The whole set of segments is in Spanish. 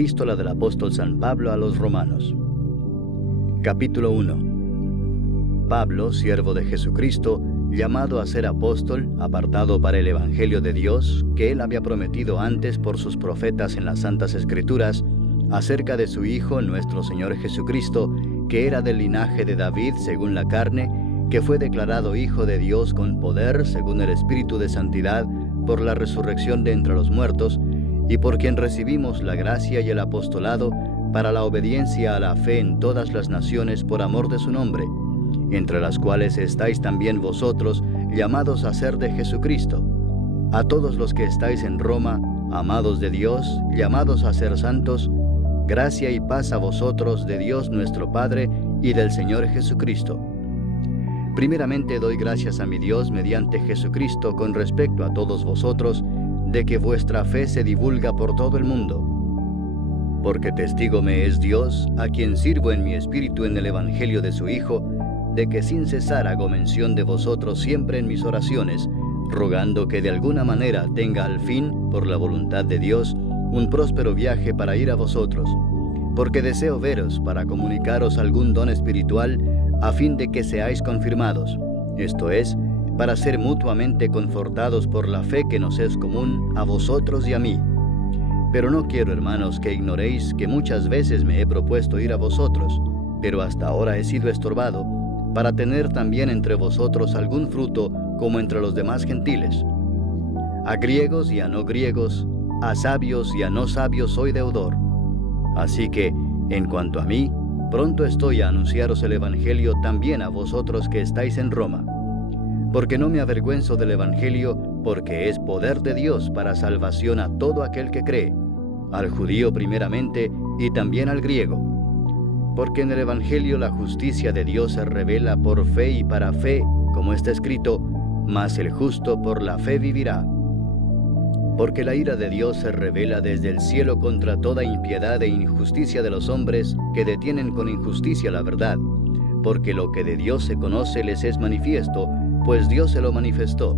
Epístola del apóstol San Pablo a los Romanos. Capítulo 1. Pablo, siervo de Jesucristo, llamado a ser apóstol, apartado para el Evangelio de Dios, que él había prometido antes por sus profetas en las Santas Escrituras, acerca de su Hijo, nuestro Señor Jesucristo, que era del linaje de David según la carne, que fue declarado Hijo de Dios con poder según el Espíritu de Santidad, por la resurrección de entre los muertos, y por quien recibimos la gracia y el apostolado para la obediencia a la fe en todas las naciones por amor de su nombre, entre las cuales estáis también vosotros, llamados a ser de Jesucristo. A todos los que estáis en Roma, amados de Dios, llamados a ser santos, gracia y paz a vosotros de Dios nuestro Padre y del Señor Jesucristo. Primeramente doy gracias a mi Dios mediante Jesucristo con respecto a todos vosotros, de que vuestra fe se divulga por todo el mundo. Porque testigo me es Dios, a quien sirvo en mi espíritu en el Evangelio de su Hijo, de que sin cesar hago mención de vosotros siempre en mis oraciones, rogando que de alguna manera tenga al fin, por la voluntad de Dios, un próspero viaje para ir a vosotros, porque deseo veros para comunicaros algún don espiritual, a fin de que seáis confirmados, esto es, para ser mutuamente confortados por la fe que nos es común a vosotros y a mí. Pero no quiero, hermanos, que ignoréis que muchas veces me he propuesto ir a vosotros, pero hasta ahora he sido estorbado, para tener también entre vosotros algún fruto como entre los demás gentiles. A griegos y a no griegos, a sabios y a no sabios soy deudor. Así que, en cuanto a mí, pronto estoy a anunciaros el Evangelio también a vosotros que estáis en Roma. Porque no me avergüenzo del Evangelio, porque es poder de Dios para salvación a todo aquel que cree, al judío primeramente y también al griego. Porque en el Evangelio la justicia de Dios se revela por fe y para fe, como está escrito, mas el justo por la fe vivirá. Porque la ira de Dios se revela desde el cielo contra toda impiedad e injusticia de los hombres que detienen con injusticia la verdad, porque lo que de Dios se conoce les es manifiesto, pues Dios se lo manifestó.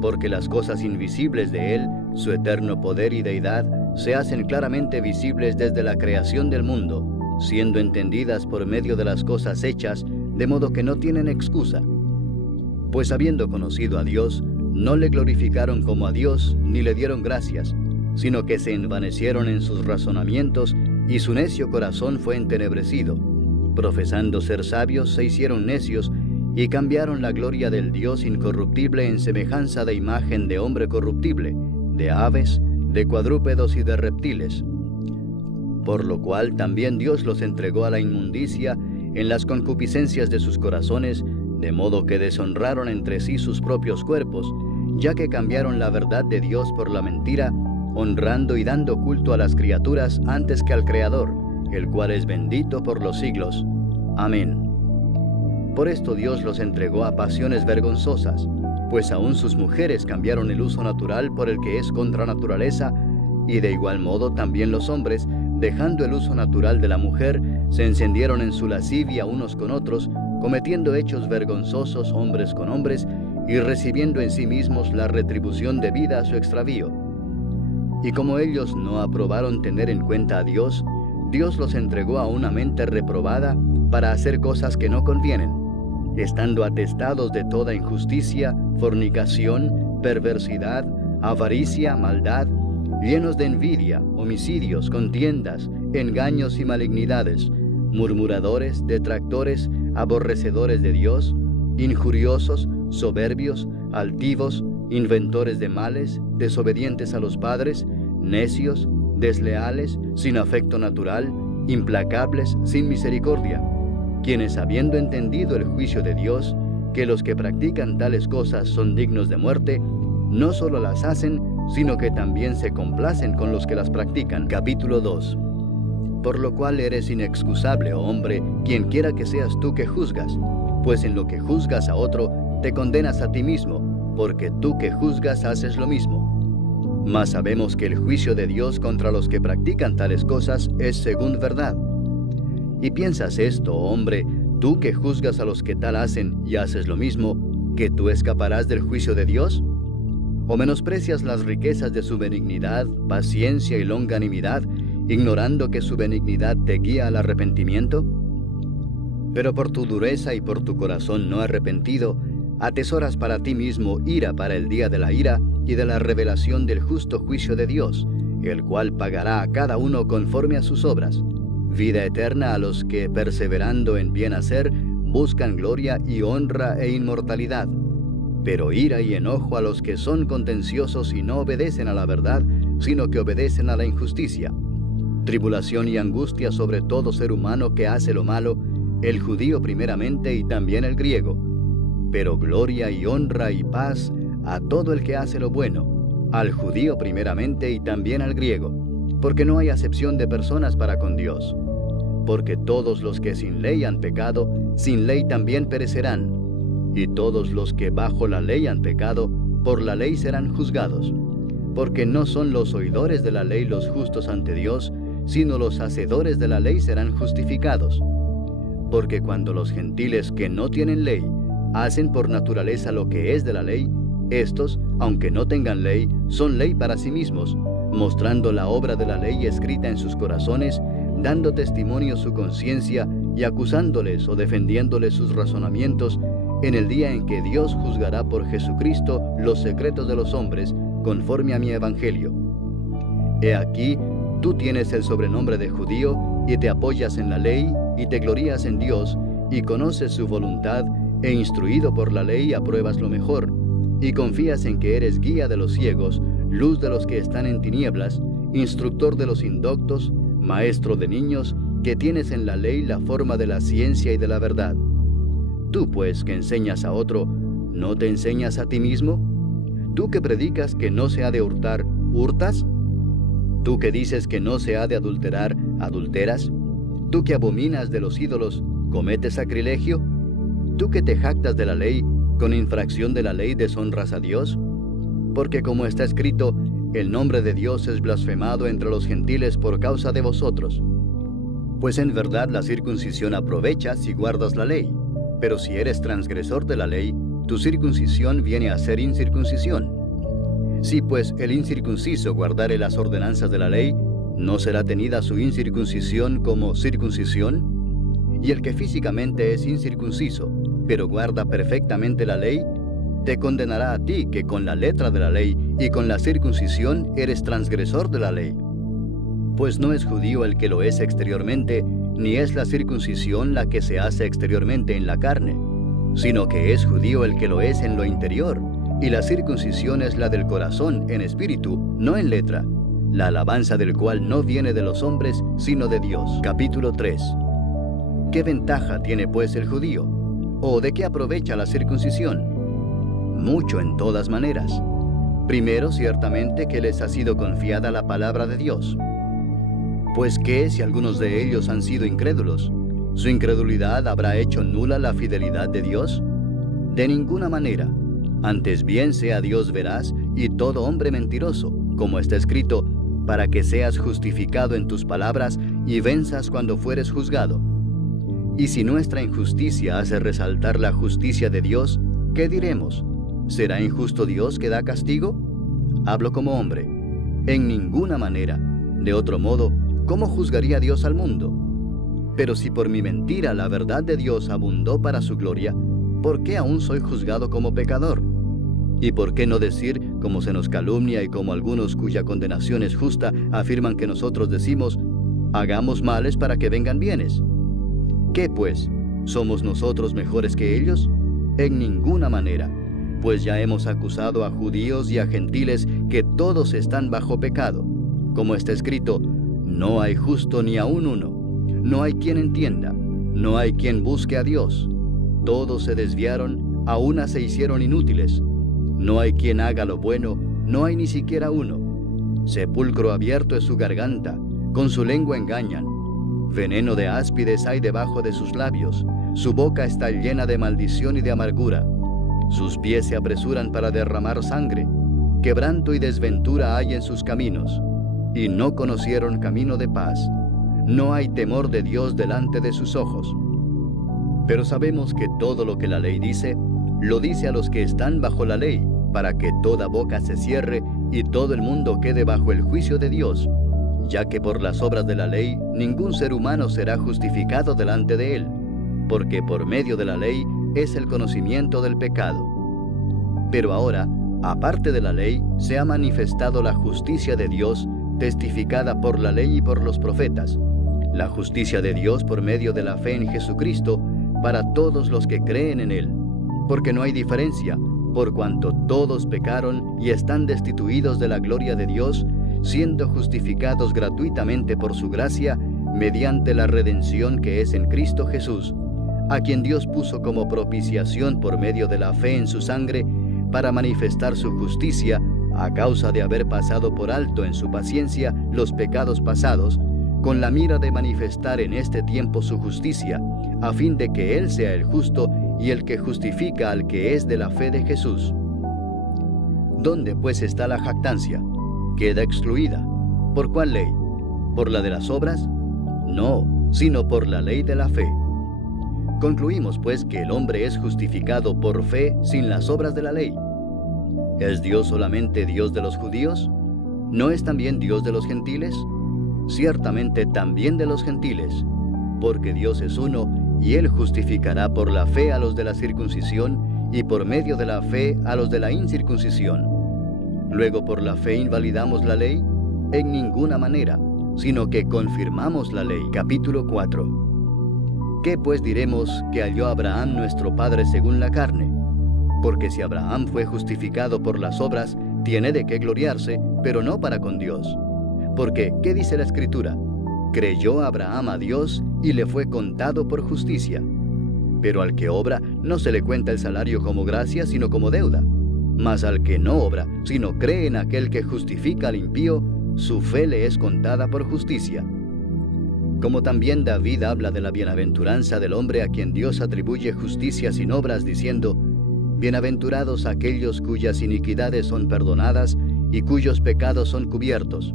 Porque las cosas invisibles de Él, su eterno poder y deidad, se hacen claramente visibles desde la creación del mundo, siendo entendidas por medio de las cosas hechas, de modo que no tienen excusa. Pues habiendo conocido a Dios, no le glorificaron como a Dios, ni le dieron gracias, sino que se envanecieron en sus razonamientos, y su necio corazón fue entenebrecido. Profesando ser sabios, se hicieron necios, y cambiaron la gloria del Dios incorruptible en semejanza de imagen de hombre corruptible, de aves, de cuadrúpedos y de reptiles. Por lo cual también Dios los entregó a la inmundicia en las concupiscencias de sus corazones, de modo que deshonraron entre sí sus propios cuerpos, ya que cambiaron la verdad de Dios por la mentira, honrando y dando culto a las criaturas antes que al Creador, el cual es bendito por los siglos. Amén. Por esto Dios los entregó a pasiones vergonzosas, pues aún sus mujeres cambiaron el uso natural por el que es contra naturaleza, y de igual modo también los hombres, dejando el uso natural de la mujer, se encendieron en su lascivia unos con otros, cometiendo hechos vergonzosos hombres con hombres, y recibiendo en sí mismos la retribución debida a su extravío. Y como ellos no aprobaron tener en cuenta a Dios, Dios los entregó a una mente reprobada para hacer cosas que no convienen, estando atestados de toda injusticia, fornicación, perversidad, avaricia, maldad, llenos de envidia, homicidios, contiendas, engaños y malignidades, murmuradores, detractores, aborrecedores de Dios, injuriosos, soberbios, altivos, inventores de males, desobedientes a los padres, necios, desleales, sin afecto natural, implacables, sin misericordia, quienes habiendo entendido el juicio de Dios, que los que practican tales cosas son dignos de muerte, no solo las hacen, sino que también se complacen con los que las practican. Capítulo 2. Por lo cual eres inexcusable, oh hombre, quien quiera que seas tú que juzgas, pues en lo que juzgas a otro, te condenas a ti mismo, porque tú que juzgas haces lo mismo. Mas sabemos que el juicio de Dios contra los que practican tales cosas es según verdad. ¿Y piensas esto, oh hombre, tú que juzgas a los que tal hacen y haces lo mismo, que tú escaparás del juicio de Dios? ¿O menosprecias las riquezas de su benignidad, paciencia y longanimidad, ignorando que su benignidad te guía al arrepentimiento? Pero por tu dureza y por tu corazón no arrepentido, atesoras para ti mismo ira para el día de la ira y de la revelación del justo juicio de Dios, el cual pagará a cada uno conforme a sus obras. Vida eterna a los que, perseverando en bien hacer, buscan gloria y honra e inmortalidad. Pero ira y enojo a los que son contenciosos y no obedecen a la verdad, sino que obedecen a la injusticia. Tribulación y angustia sobre todo ser humano que hace lo malo, el judío primeramente y también el griego. Pero gloria y honra y paz a todo el que hace lo bueno, al judío primeramente y también al griego, porque no hay acepción de personas para con Dios. Porque todos los que sin ley han pecado, sin ley también perecerán, y todos los que bajo la ley han pecado, por la ley serán juzgados. Porque no son los oidores de la ley los justos ante Dios, sino los hacedores de la ley serán justificados. Porque cuando los gentiles que no tienen ley hacen por naturaleza lo que es de la ley, estos, aunque no tengan ley, son ley para sí mismos, mostrando la obra de la ley escrita en sus corazones, dando testimonio su conciencia y acusándoles o defendiéndoles sus razonamientos en el día en que Dios juzgará por Jesucristo los secretos de los hombres, conforme a mi evangelio. He aquí, tú tienes el sobrenombre de judío y te apoyas en la ley y te glorías en Dios y conoces su voluntad e instruido por la ley apruebas lo mejor y confías en que eres guía de los ciegos, luz de los que están en tinieblas, instructor de los indoctos, maestro de niños, que tienes en la ley la forma de la ciencia y de la verdad. Tú pues que enseñas a otro, ¿no te enseñas a ti mismo? Tú que predicas que no se ha de hurtar, ¿hurtas? Tú que dices que no se ha de adulterar, ¿adulteras? Tú que abominas de los ídolos, ¿cometes sacrilegio? Tú que te jactas de la ley, ¿con infracción de la ley deshonras a Dios? Porque como está escrito, el nombre de Dios es blasfemado entre los gentiles por causa de vosotros. Pues en verdad la circuncisión aprovecha si guardas la ley, pero si eres transgresor de la ley, tu circuncisión viene a ser incircuncisión. Si pues el incircunciso guardare las ordenanzas de la ley, ¿no será tenida su incircuncisión como circuncisión? Y el que físicamente es incircunciso, pero guarda perfectamente la ley, te condenará a ti que con la letra de la ley y con la circuncisión eres transgresor de la ley. Pues no es judío el que lo es exteriormente, ni es la circuncisión la que se hace exteriormente en la carne, sino que es judío el que lo es en lo interior, y la circuncisión es la del corazón en espíritu, no en letra, la alabanza del cual no viene de los hombres, sino de Dios. Capítulo 3. ¿Qué ventaja tiene pues el judío? ¿O de qué aprovecha la circuncisión? Mucho en todas maneras. Primero, ciertamente que les ha sido confiada la palabra de Dios. Pues ¿qué si algunos de ellos han sido incrédulos? ¿Su incredulidad habrá hecho nula la fidelidad de Dios? De ninguna manera. Antes bien sea Dios veraz y todo hombre mentiroso, como está escrito, para que seas justificado en tus palabras y venzas cuando fueres juzgado. Y si nuestra injusticia hace resaltar la justicia de Dios, ¿qué diremos? ¿Será injusto Dios que da castigo? Hablo como hombre. En ninguna manera. De otro modo, ¿cómo juzgaría Dios al mundo? Pero si por mi mentira la verdad de Dios abundó para su gloria, ¿por qué aún soy juzgado como pecador? ¿Y por qué no decir, como se nos calumnia y como algunos cuya condenación es justa afirman que nosotros decimos, hagamos males para que vengan bienes? ¿Qué pues? ¿Somos nosotros mejores que ellos? En ninguna manera, pues ya hemos acusado a judíos y a gentiles que todos están bajo pecado. Como está escrito, no hay justo ni aun uno, no hay quien entienda, no hay quien busque a Dios. Todos se desviaron, a una se hicieron inútiles. No hay quien haga lo bueno, no hay ni siquiera uno. Sepulcro abierto es su garganta, con su lengua engañan. Veneno de áspides hay debajo de sus labios, su boca está llena de maldición y de amargura. Sus pies se apresuran para derramar sangre, quebranto y desventura hay en sus caminos, y no conocieron camino de paz. No hay temor de Dios delante de sus ojos. Pero sabemos que todo lo que la ley dice, lo dice a los que están bajo la ley, para que toda boca se cierre y todo el mundo quede bajo el juicio de Dios, ya que por las obras de la ley ningún ser humano será justificado delante de él, porque por medio de la ley es el conocimiento del pecado. Pero ahora, aparte de la ley, se ha manifestado la justicia de Dios, testificada por la ley y por los profetas, la justicia de Dios por medio de la fe en Jesucristo, para todos los que creen en Él, porque no hay diferencia, por cuanto todos pecaron y están destituidos de la gloria de Dios, siendo justificados gratuitamente por su gracia, mediante la redención que es en Cristo Jesús, a quien Dios puso como propiciación por medio de la fe en su sangre, para manifestar su justicia, a causa de haber pasado por alto en su paciencia los pecados pasados, con la mira de manifestar en este tiempo su justicia, a fin de que Él sea el justo y el que justifica al que es de la fe de Jesús. ¿Dónde pues está la jactancia? Queda excluida. ¿Por cuál ley? ¿Por la de las obras? No, sino por la ley de la fe. Concluimos pues que el hombre es justificado por fe sin las obras de la ley. ¿Es Dios solamente Dios de los judíos? ¿No es también Dios de los gentiles? Ciertamente también de los gentiles, porque Dios es uno, y Él justificará por la fe a los de la circuncisión, y por medio de la fe a los de la incircuncisión. Luego, ¿por la fe invalidamos la ley? En ninguna manera, sino que confirmamos la ley. Capítulo 4. ¿Qué pues diremos que halló Abraham nuestro padre según la carne? Porque si Abraham fue justificado por las obras, tiene de qué gloriarse, pero no para con Dios. Porque, ¿qué dice la Escritura? Creyó Abraham a Dios y le fue contado por justicia. Pero al que obra no se le cuenta el salario como gracia, sino como deuda. Mas al que no obra, sino cree en aquel que justifica al impío, su fe le es contada por justicia. Como también David habla de la bienaventuranza del hombre a quien Dios atribuye justicia sin obras, diciendo: Bienaventurados aquellos cuyas iniquidades son perdonadas y cuyos pecados son cubiertos.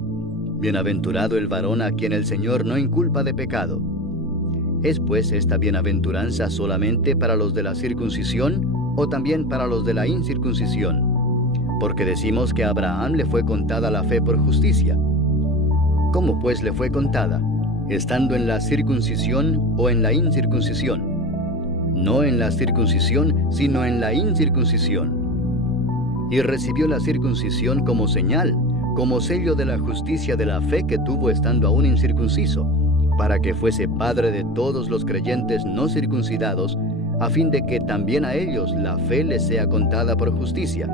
Bienaventurado el varón a quien el Señor no inculpa de pecado. ¿Es pues esta bienaventuranza solamente para los de la circuncisión o también para los de la incircuncisión? Porque decimos que a Abraham le fue contada la fe por justicia. ¿Cómo pues le fue contada? ¿Estando en la circuncisión o en la incircuncisión? No en la circuncisión, sino en la incircuncisión. Y recibió la circuncisión como señal, como sello de la justicia de la fe que tuvo estando aún incircunciso, para que fuese padre de todos los creyentes no circuncidados, a fin de que también a ellos la fe les sea contada por justicia,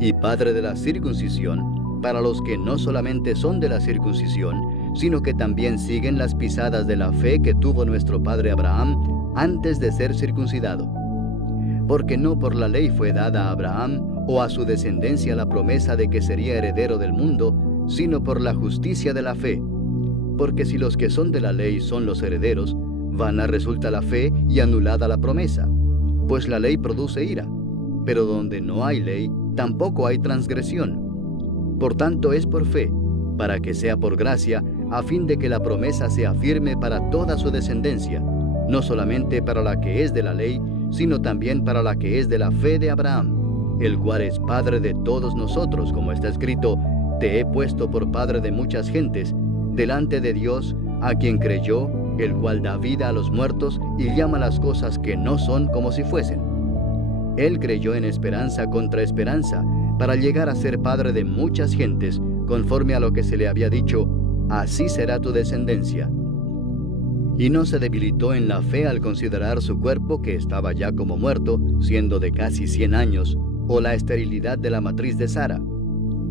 y padre de la circuncisión, para los que no solamente son de la circuncisión, sino que también siguen las pisadas de la fe que tuvo nuestro padre Abraham antes de ser circuncidado. Porque no por la ley fue dada a Abraham o a su descendencia la promesa de que sería heredero del mundo, sino por la justicia de la fe. Porque si los que son de la ley son los herederos, vana resulta la fe y anulada la promesa, pues la ley produce ira, pero donde no hay ley, tampoco hay transgresión. Por tanto es por fe, para que sea por gracia, a fin de que la promesa sea firme para toda su descendencia, no solamente para la que es de la ley, sino también para la que es de la fe de Abraham, el cual es Padre de todos nosotros, como está escrito: Te he puesto por Padre de muchas gentes, delante de Dios, a quien creyó, el cual da vida a los muertos y llama las cosas que no son como si fuesen. Él creyó en esperanza contra esperanza, para llegar a ser padre de muchas gentes, conforme a lo que se le había dicho: Así será tu descendencia. Y no se debilitó en la fe al considerar su cuerpo, que estaba ya como muerto, siendo de casi 100 años, o la esterilidad de la matriz de Sara.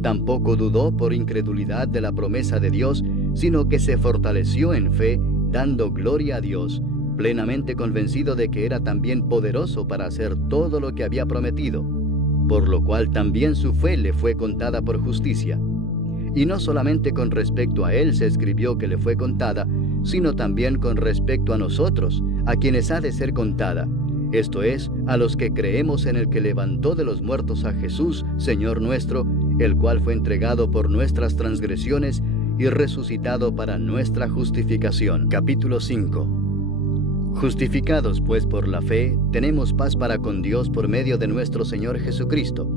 Tampoco dudó por incredulidad de la promesa de Dios, sino que se fortaleció en fe, dando gloria a Dios, plenamente convencido de que era también poderoso para hacer todo lo que había prometido, por lo cual también su fe le fue contada por justicia. Y no solamente con respecto a él se escribió que le fue contada, sino también con respecto a nosotros, a quienes ha de ser contada, esto es, a los que creemos en el que levantó de los muertos a Jesús, Señor nuestro, el cual fue entregado por nuestras transgresiones y resucitado para nuestra justificación. Capítulo 5. Justificados pues por la fe, tenemos paz para con Dios por medio de nuestro Señor Jesucristo,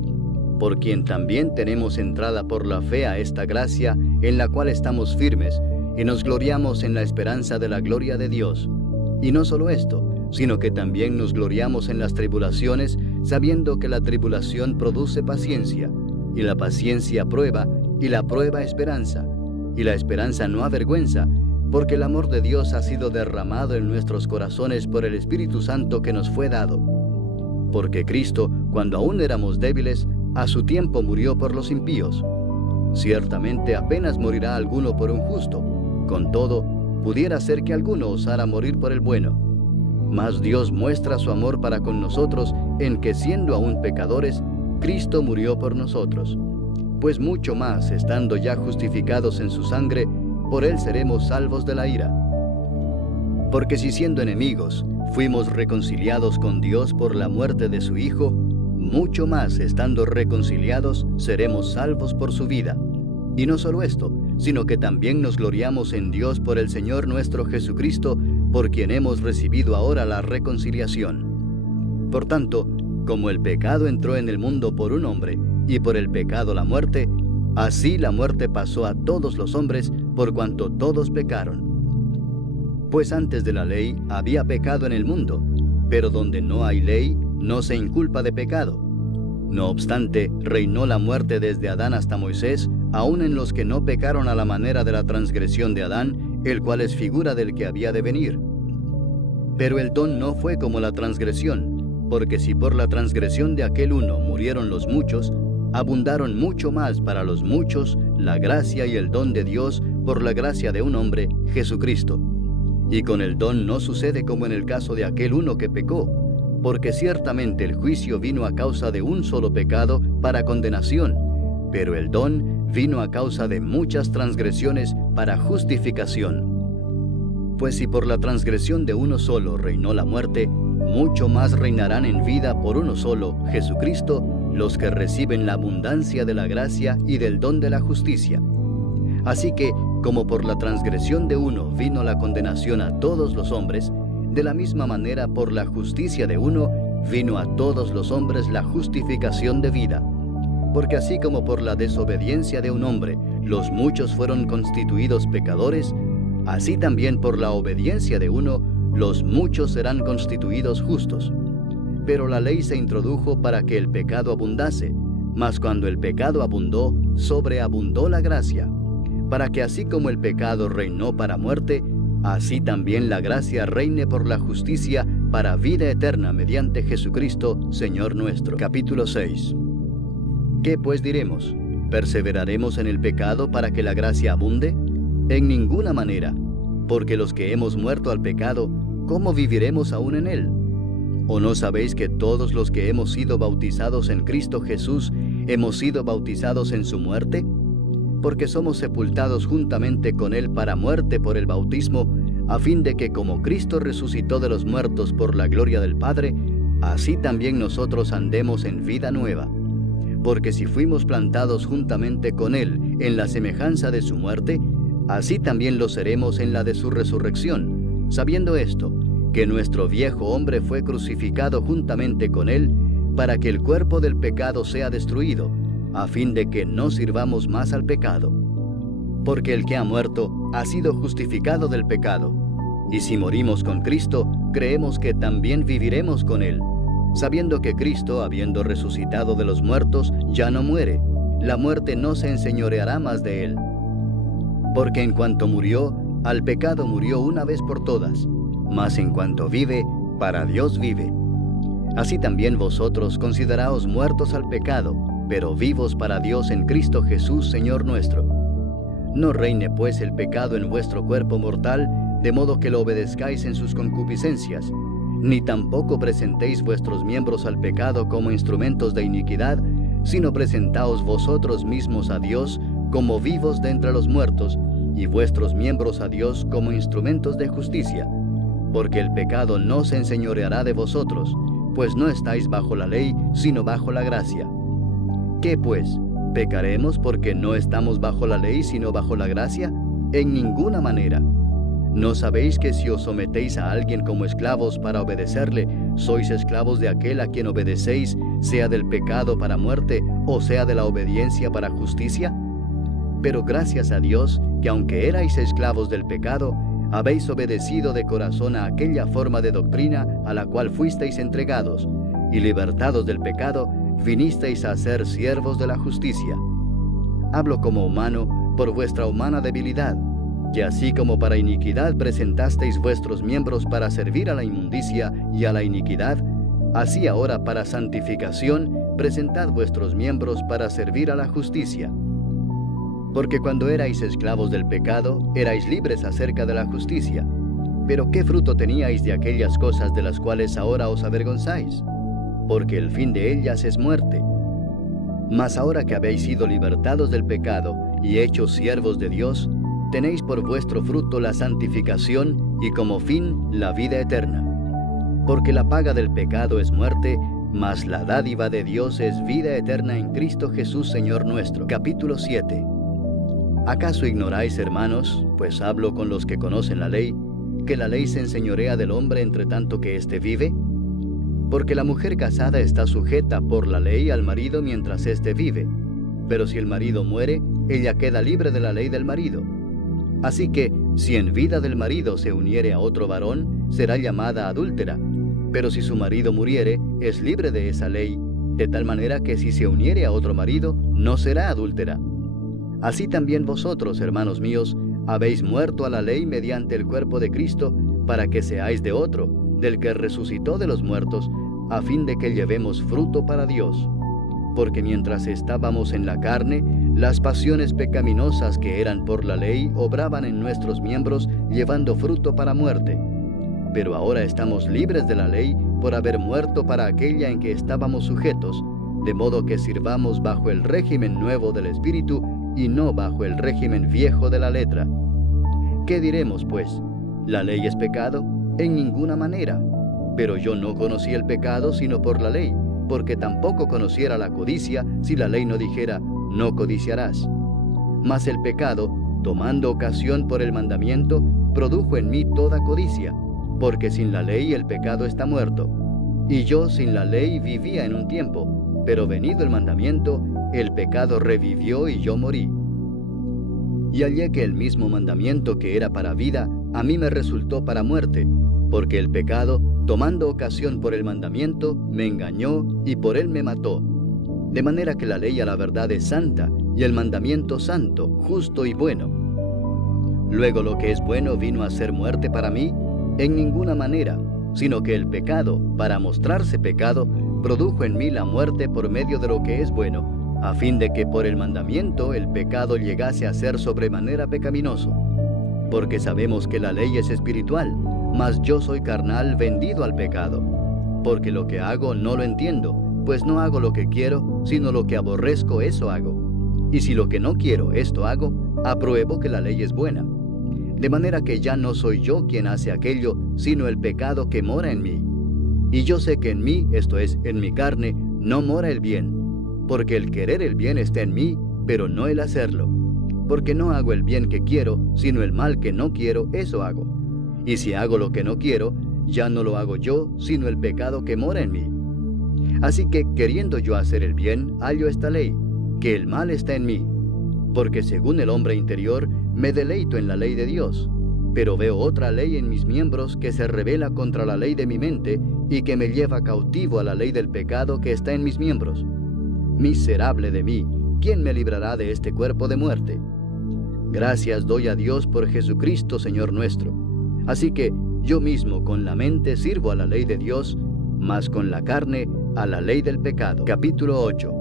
por quien también tenemos entrada por la fe a esta gracia, en la cual estamos firmes, y nos gloriamos en la esperanza de la gloria de Dios. Y no solo esto, sino que también nos gloriamos en las tribulaciones, sabiendo que la tribulación produce paciencia, y la paciencia prueba, y la prueba esperanza, y la esperanza no avergüenza, porque el amor de Dios ha sido derramado en nuestros corazones por el Espíritu Santo que nos fue dado. Porque Cristo, cuando aún éramos débiles, a su tiempo murió por los impíos. Ciertamente apenas morirá alguno por un justo, con todo, pudiera ser que alguno osara morir por el bueno. Mas Dios muestra su amor para con nosotros en que, siendo aún pecadores, Cristo murió por nosotros. Pues mucho más, estando ya justificados en su sangre, por él seremos salvos de la ira. Porque si siendo enemigos, fuimos reconciliados con Dios por la muerte de su Hijo, mucho más, estando reconciliados, seremos salvos por su vida. Y no solo esto, sino que también nos gloriamos en Dios por el Señor nuestro Jesucristo, por quien hemos recibido ahora la reconciliación. Por tanto, como el pecado entró en el mundo por un hombre, y por el pecado la muerte, así la muerte pasó a todos los hombres, por cuanto todos pecaron. Pues antes de la ley había pecado en el mundo, pero donde no hay ley, no se inculpa de pecado. No obstante, reinó la muerte desde Adán hasta Moisés, aun en los que no pecaron a la manera de la transgresión de Adán, el cual es figura del que había de venir. Pero el don no fue como la transgresión, porque si por la transgresión de aquel uno murieron los muchos, abundaron mucho más para los muchos la gracia y el don de Dios por la gracia de un hombre, Jesucristo. Y con el don no sucede como en el caso de aquel uno que pecó, porque ciertamente el juicio vino a causa de un solo pecado para condenación, pero el don vino a causa de muchas transgresiones para justificación. Pues si por la transgresión de uno solo reinó la muerte, mucho más reinarán en vida por uno solo, Jesucristo, los que reciben la abundancia de la gracia y del don de la justicia. Así que, como por la transgresión de uno vino la condenación a todos los hombres, de la misma manera por la justicia de uno vino a todos los hombres la justificación de vida. Porque así como por la desobediencia de un hombre los muchos fueron constituidos pecadores, así también por la obediencia de uno los muchos serán constituidos justos. Pero la ley se introdujo para que el pecado abundase, mas cuando el pecado abundó, sobreabundó la gracia, para que así como el pecado reinó para muerte, así también la gracia reine por la justicia para vida eterna mediante Jesucristo, Señor nuestro. Capítulo 6. ¿Qué pues diremos? ¿Perseveraremos en el pecado para que la gracia abunde? En ninguna manera, porque los que hemos muerto al pecado, ¿cómo viviremos aún en él? ¿O no sabéis que todos los que hemos sido bautizados en Cristo Jesús, hemos sido bautizados en su muerte? Porque somos sepultados juntamente con él para muerte por el bautismo, a fin de que como Cristo resucitó de los muertos por la gloria del Padre, así también nosotros andemos en vida nueva. Porque si fuimos plantados juntamente con él en la semejanza de su muerte, así también lo seremos en la de su resurrección, sabiendo esto, que nuestro viejo hombre fue crucificado juntamente con él, para que el cuerpo del pecado sea destruido, a fin de que no sirvamos más al pecado. Porque el que ha muerto ha sido justificado del pecado, y si morimos con Cristo, creemos que también viviremos con él, sabiendo que Cristo, habiendo resucitado de los muertos, ya no muere, la muerte no se enseñoreará más de él. Porque en cuanto murió, al pecado murió una vez por todas, mas en cuanto vive, para Dios vive. Así también vosotros consideraos muertos al pecado, pero vivos para Dios en Cristo Jesús, Señor nuestro. No reine pues el pecado en vuestro cuerpo mortal, de modo que lo obedezcáis en sus concupiscencias, ni tampoco presentéis vuestros miembros al pecado como instrumentos de iniquidad, sino presentaos vosotros mismos a Dios como vivos de entre los muertos, y vuestros miembros a Dios como instrumentos de justicia. Porque el pecado no se enseñoreará de vosotros, pues no estáis bajo la ley, sino bajo la gracia. ¿Qué pues? ¿Pecaremos porque no estamos bajo la ley, sino bajo la gracia? En ninguna manera. ¿No sabéis que si os sometéis a alguien como esclavos para obedecerle, sois esclavos de aquel a quien obedecéis, sea del pecado para muerte, o sea de la obediencia para justicia? Pero gracias a Dios, que aunque erais esclavos del pecado, habéis obedecido de corazón a aquella forma de doctrina a la cual fuisteis entregados, y libertados del pecado, vinisteis a ser siervos de la justicia. Hablo como humano por vuestra humana debilidad, que así como para iniquidad presentasteis vuestros miembros para servir a la inmundicia y a la iniquidad, así ahora para santificación presentad vuestros miembros para servir a la justicia. Porque cuando erais esclavos del pecado, erais libres acerca de la justicia. Pero ¿qué fruto teníais de aquellas cosas de las cuales ahora os avergonzáis? Porque el fin de ellas es muerte. Mas ahora que habéis sido libertados del pecado y hechos siervos de Dios, tenéis por vuestro fruto la santificación y como fin la vida eterna. Porque la paga del pecado es muerte, mas la dádiva de Dios es vida eterna en Cristo Jesús Señor nuestro. Capítulo 7. ¿Acaso ignoráis, hermanos, pues hablo con los que conocen la ley, que la ley se enseñorea del hombre entre tanto que éste vive? Porque la mujer casada está sujeta por la ley al marido mientras éste vive, pero si el marido muere, ella queda libre de la ley del marido. Así que, si en vida del marido se uniere a otro varón, será llamada adúltera, pero si su marido muriere, es libre de esa ley, de tal manera que si se uniere a otro marido, no será adúltera. Así también vosotros, hermanos míos, habéis muerto a la ley mediante el cuerpo de Cristo, para que seáis de otro, del que resucitó de los muertos, a fin de que llevemos fruto para Dios. Porque mientras estábamos en la carne, las pasiones pecaminosas que eran por la ley obraban en nuestros miembros, llevando fruto para muerte. Pero ahora estamos libres de la ley por haber muerto para aquella en que estábamos sujetos, de modo que sirvamos bajo el régimen nuevo del Espíritu y no bajo el régimen viejo de la letra. ¿Qué diremos, pues? ¿La ley es pecado? En ninguna manera. Pero yo no conocí el pecado sino por la ley, porque tampoco conociera la codicia si la ley no dijera, no codiciarás. Mas el pecado, tomando ocasión por el mandamiento, produjo en mí toda codicia, porque sin la ley el pecado está muerto. Y yo sin la ley vivía en un tiempo, pero venido el mandamiento, el pecado revivió y yo morí. Y hallé que el mismo mandamiento que era para vida, a mí me resultó para muerte, porque el pecado, tomando ocasión por el mandamiento, me engañó y por él me mató. De manera que la ley a la verdad es santa, y el mandamiento santo, justo y bueno. Luego lo que es bueno vino a ser muerte para mí, en ninguna manera, sino que el pecado, para mostrarse pecado, produjo en mí la muerte por medio de lo que es bueno, a fin de que por el mandamiento el pecado llegase a ser sobremanera pecaminoso. Porque sabemos que la ley es espiritual, mas yo soy carnal vendido al pecado. Porque lo que hago no lo entiendo, pues no hago lo que quiero, sino lo que aborrezco eso hago. Y si lo que no quiero esto hago, apruebo que la ley es buena. De manera que ya no soy yo quien hace aquello, sino el pecado que mora en mí. Y yo sé que en mí, esto es, en mi carne, no mora el bien, porque el querer el bien está en mí, pero no el hacerlo. Porque no hago el bien que quiero, sino el mal que no quiero, eso hago. Y si hago lo que no quiero, ya no lo hago yo, sino el pecado que mora en mí. Así que, queriendo yo hacer el bien, hallo esta ley, que el mal está en mí. Porque según el hombre interior, me deleito en la ley de Dios, pero veo otra ley en mis miembros que se rebela contra la ley de mi mente y que me lleva cautivo a la ley del pecado que está en mis miembros. Miserable de mí, ¿quién me librará de este cuerpo de muerte? Gracias doy a Dios por Jesucristo, Señor nuestro. Así que yo mismo con la mente sirvo a la ley de Dios, mas con la carne a la ley del pecado. Capítulo 8.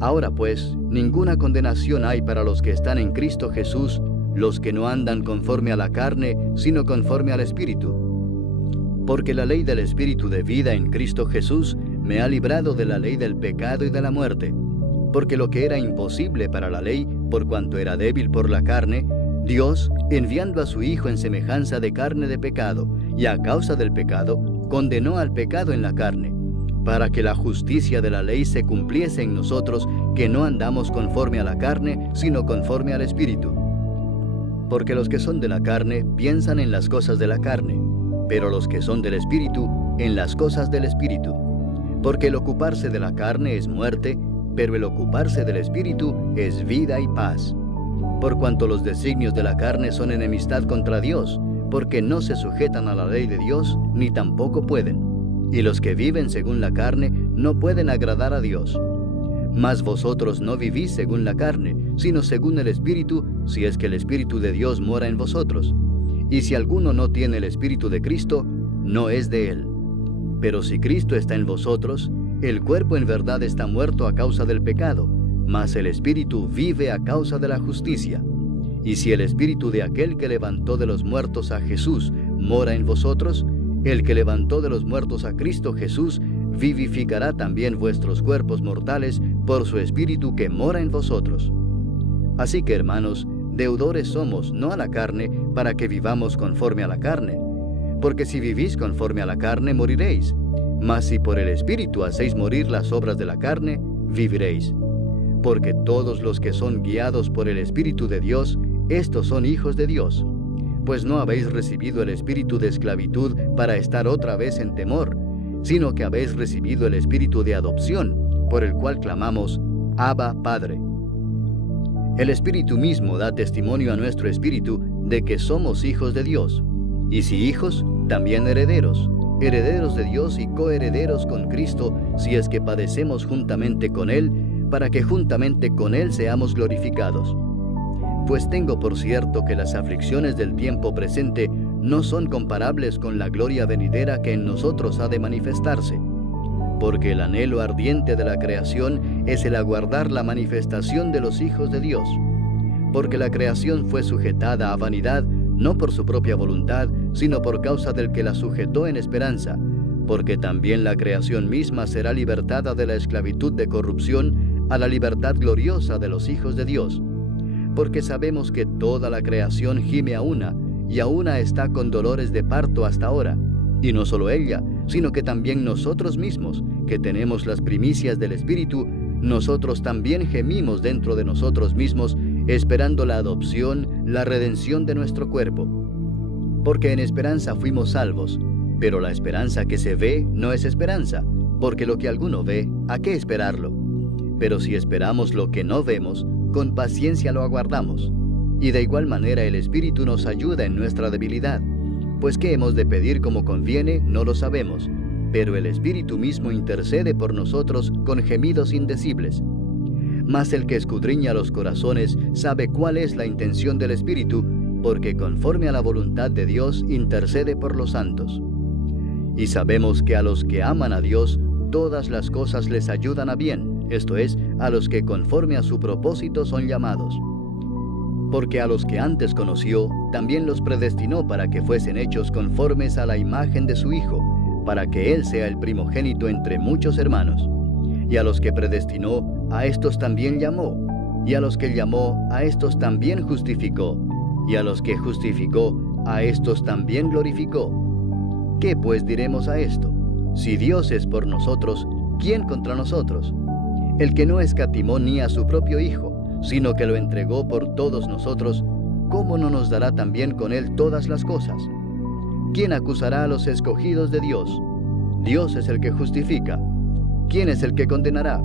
Ahora pues, ninguna condenación hay para los que están en Cristo Jesús, los que no andan conforme a la carne, sino conforme al Espíritu. Porque la ley del Espíritu de vida en Cristo Jesús me ha librado de la ley del pecado y de la muerte. Porque lo que era imposible para la ley, por cuanto era débil por la carne, Dios, enviando a su Hijo en semejanza de carne de pecado, y a causa del pecado, condenó al pecado en la carne, para que la justicia de la ley se cumpliese en nosotros, que no andamos conforme a la carne, sino conforme al Espíritu. Porque los que son de la carne piensan en las cosas de la carne, pero los que son del Espíritu, en las cosas del Espíritu. Porque el ocuparse de la carne es muerte, pero el ocuparse del Espíritu es vida y paz. por cuanto los designios de la carne son enemistad contra Dios, porque no se sujetan a la ley de Dios, ni tampoco pueden. Y los que viven según la carne no pueden agradar a Dios. Mas vosotros no vivís según la carne, sino según el Espíritu, si es que el Espíritu de Dios mora en vosotros. Y si alguno no tiene el Espíritu de Cristo, no es de él. Pero si Cristo está en vosotros, el cuerpo en verdad está muerto a causa del pecado, mas el Espíritu vive a causa de la justicia. Y si el Espíritu de aquel que levantó de los muertos a Jesús mora en vosotros, el que levantó de los muertos a Cristo Jesús vivificará también vuestros cuerpos mortales por su Espíritu que mora en vosotros. Así que, hermanos, deudores somos, no a la carne, para que vivamos conforme a la carne. Porque si vivís conforme a la carne, moriréis. Mas si por el Espíritu hacéis morir las obras de la carne, viviréis. Porque todos los que son guiados por el Espíritu de Dios, estos son hijos de Dios. Pues no habéis recibido el espíritu de esclavitud para estar otra vez en temor, sino que habéis recibido el espíritu de adopción, por el cual clamamos, Abba, Padre. El Espíritu mismo da testimonio a nuestro espíritu de que somos hijos de Dios. Y si hijos, también herederos, herederos de Dios y coherederos con Cristo, si es que padecemos juntamente con Él, para que juntamente con Él seamos glorificados. Pues tengo por cierto que las aflicciones del tiempo presente no son comparables con la gloria venidera que en nosotros ha de manifestarse. Porque el anhelo ardiente de la creación es el aguardar la manifestación de los hijos de Dios. Porque la creación fue sujetada a vanidad, no por su propia voluntad, sino por causa del que la sujetó en esperanza, porque también la creación misma será libertada de la esclavitud de corrupción a la libertad gloriosa de los hijos de Dios. Porque sabemos que toda la creación gime a una, y a una está con dolores de parto hasta ahora. Y no solo ella, sino que también nosotros mismos, que tenemos las primicias del Espíritu, nosotros también gemimos dentro de nosotros mismos, esperando la adopción, la redención de nuestro cuerpo. Porque en esperanza fuimos salvos, pero la esperanza que se ve no es esperanza, porque lo que alguno ve, ¿a qué esperarlo? Pero si esperamos lo que no vemos, con paciencia lo aguardamos. Y de igual manera el Espíritu nos ayuda en nuestra debilidad, pues qué hemos de pedir como conviene no lo sabemos, pero el Espíritu mismo intercede por nosotros con gemidos indecibles. Mas el que escudriña los corazones sabe cuál es la intención del Espíritu, porque conforme a la voluntad de Dios intercede por los santos. Y sabemos que a los que aman a Dios, todas las cosas les ayudan a bien, esto es, a los que conforme a su propósito son llamados. Porque a los que antes conoció, también los predestinó para que fuesen hechos conformes a la imagen de su Hijo, para que Él sea el primogénito entre muchos hermanos. Y a los que predestinó, a estos también llamó. Y a los que llamó, a estos también justificó. Y a los que justificó, a estos también glorificó. ¿Qué pues diremos a esto? Si Dios es por nosotros, ¿quién contra nosotros? El que no escatimó ni a su propio Hijo, sino que lo entregó por todos nosotros, ¿cómo no nos dará también con Él todas las cosas? ¿Quién acusará a los escogidos de Dios? Dios es el que justifica. ¿Quién es el que condenará?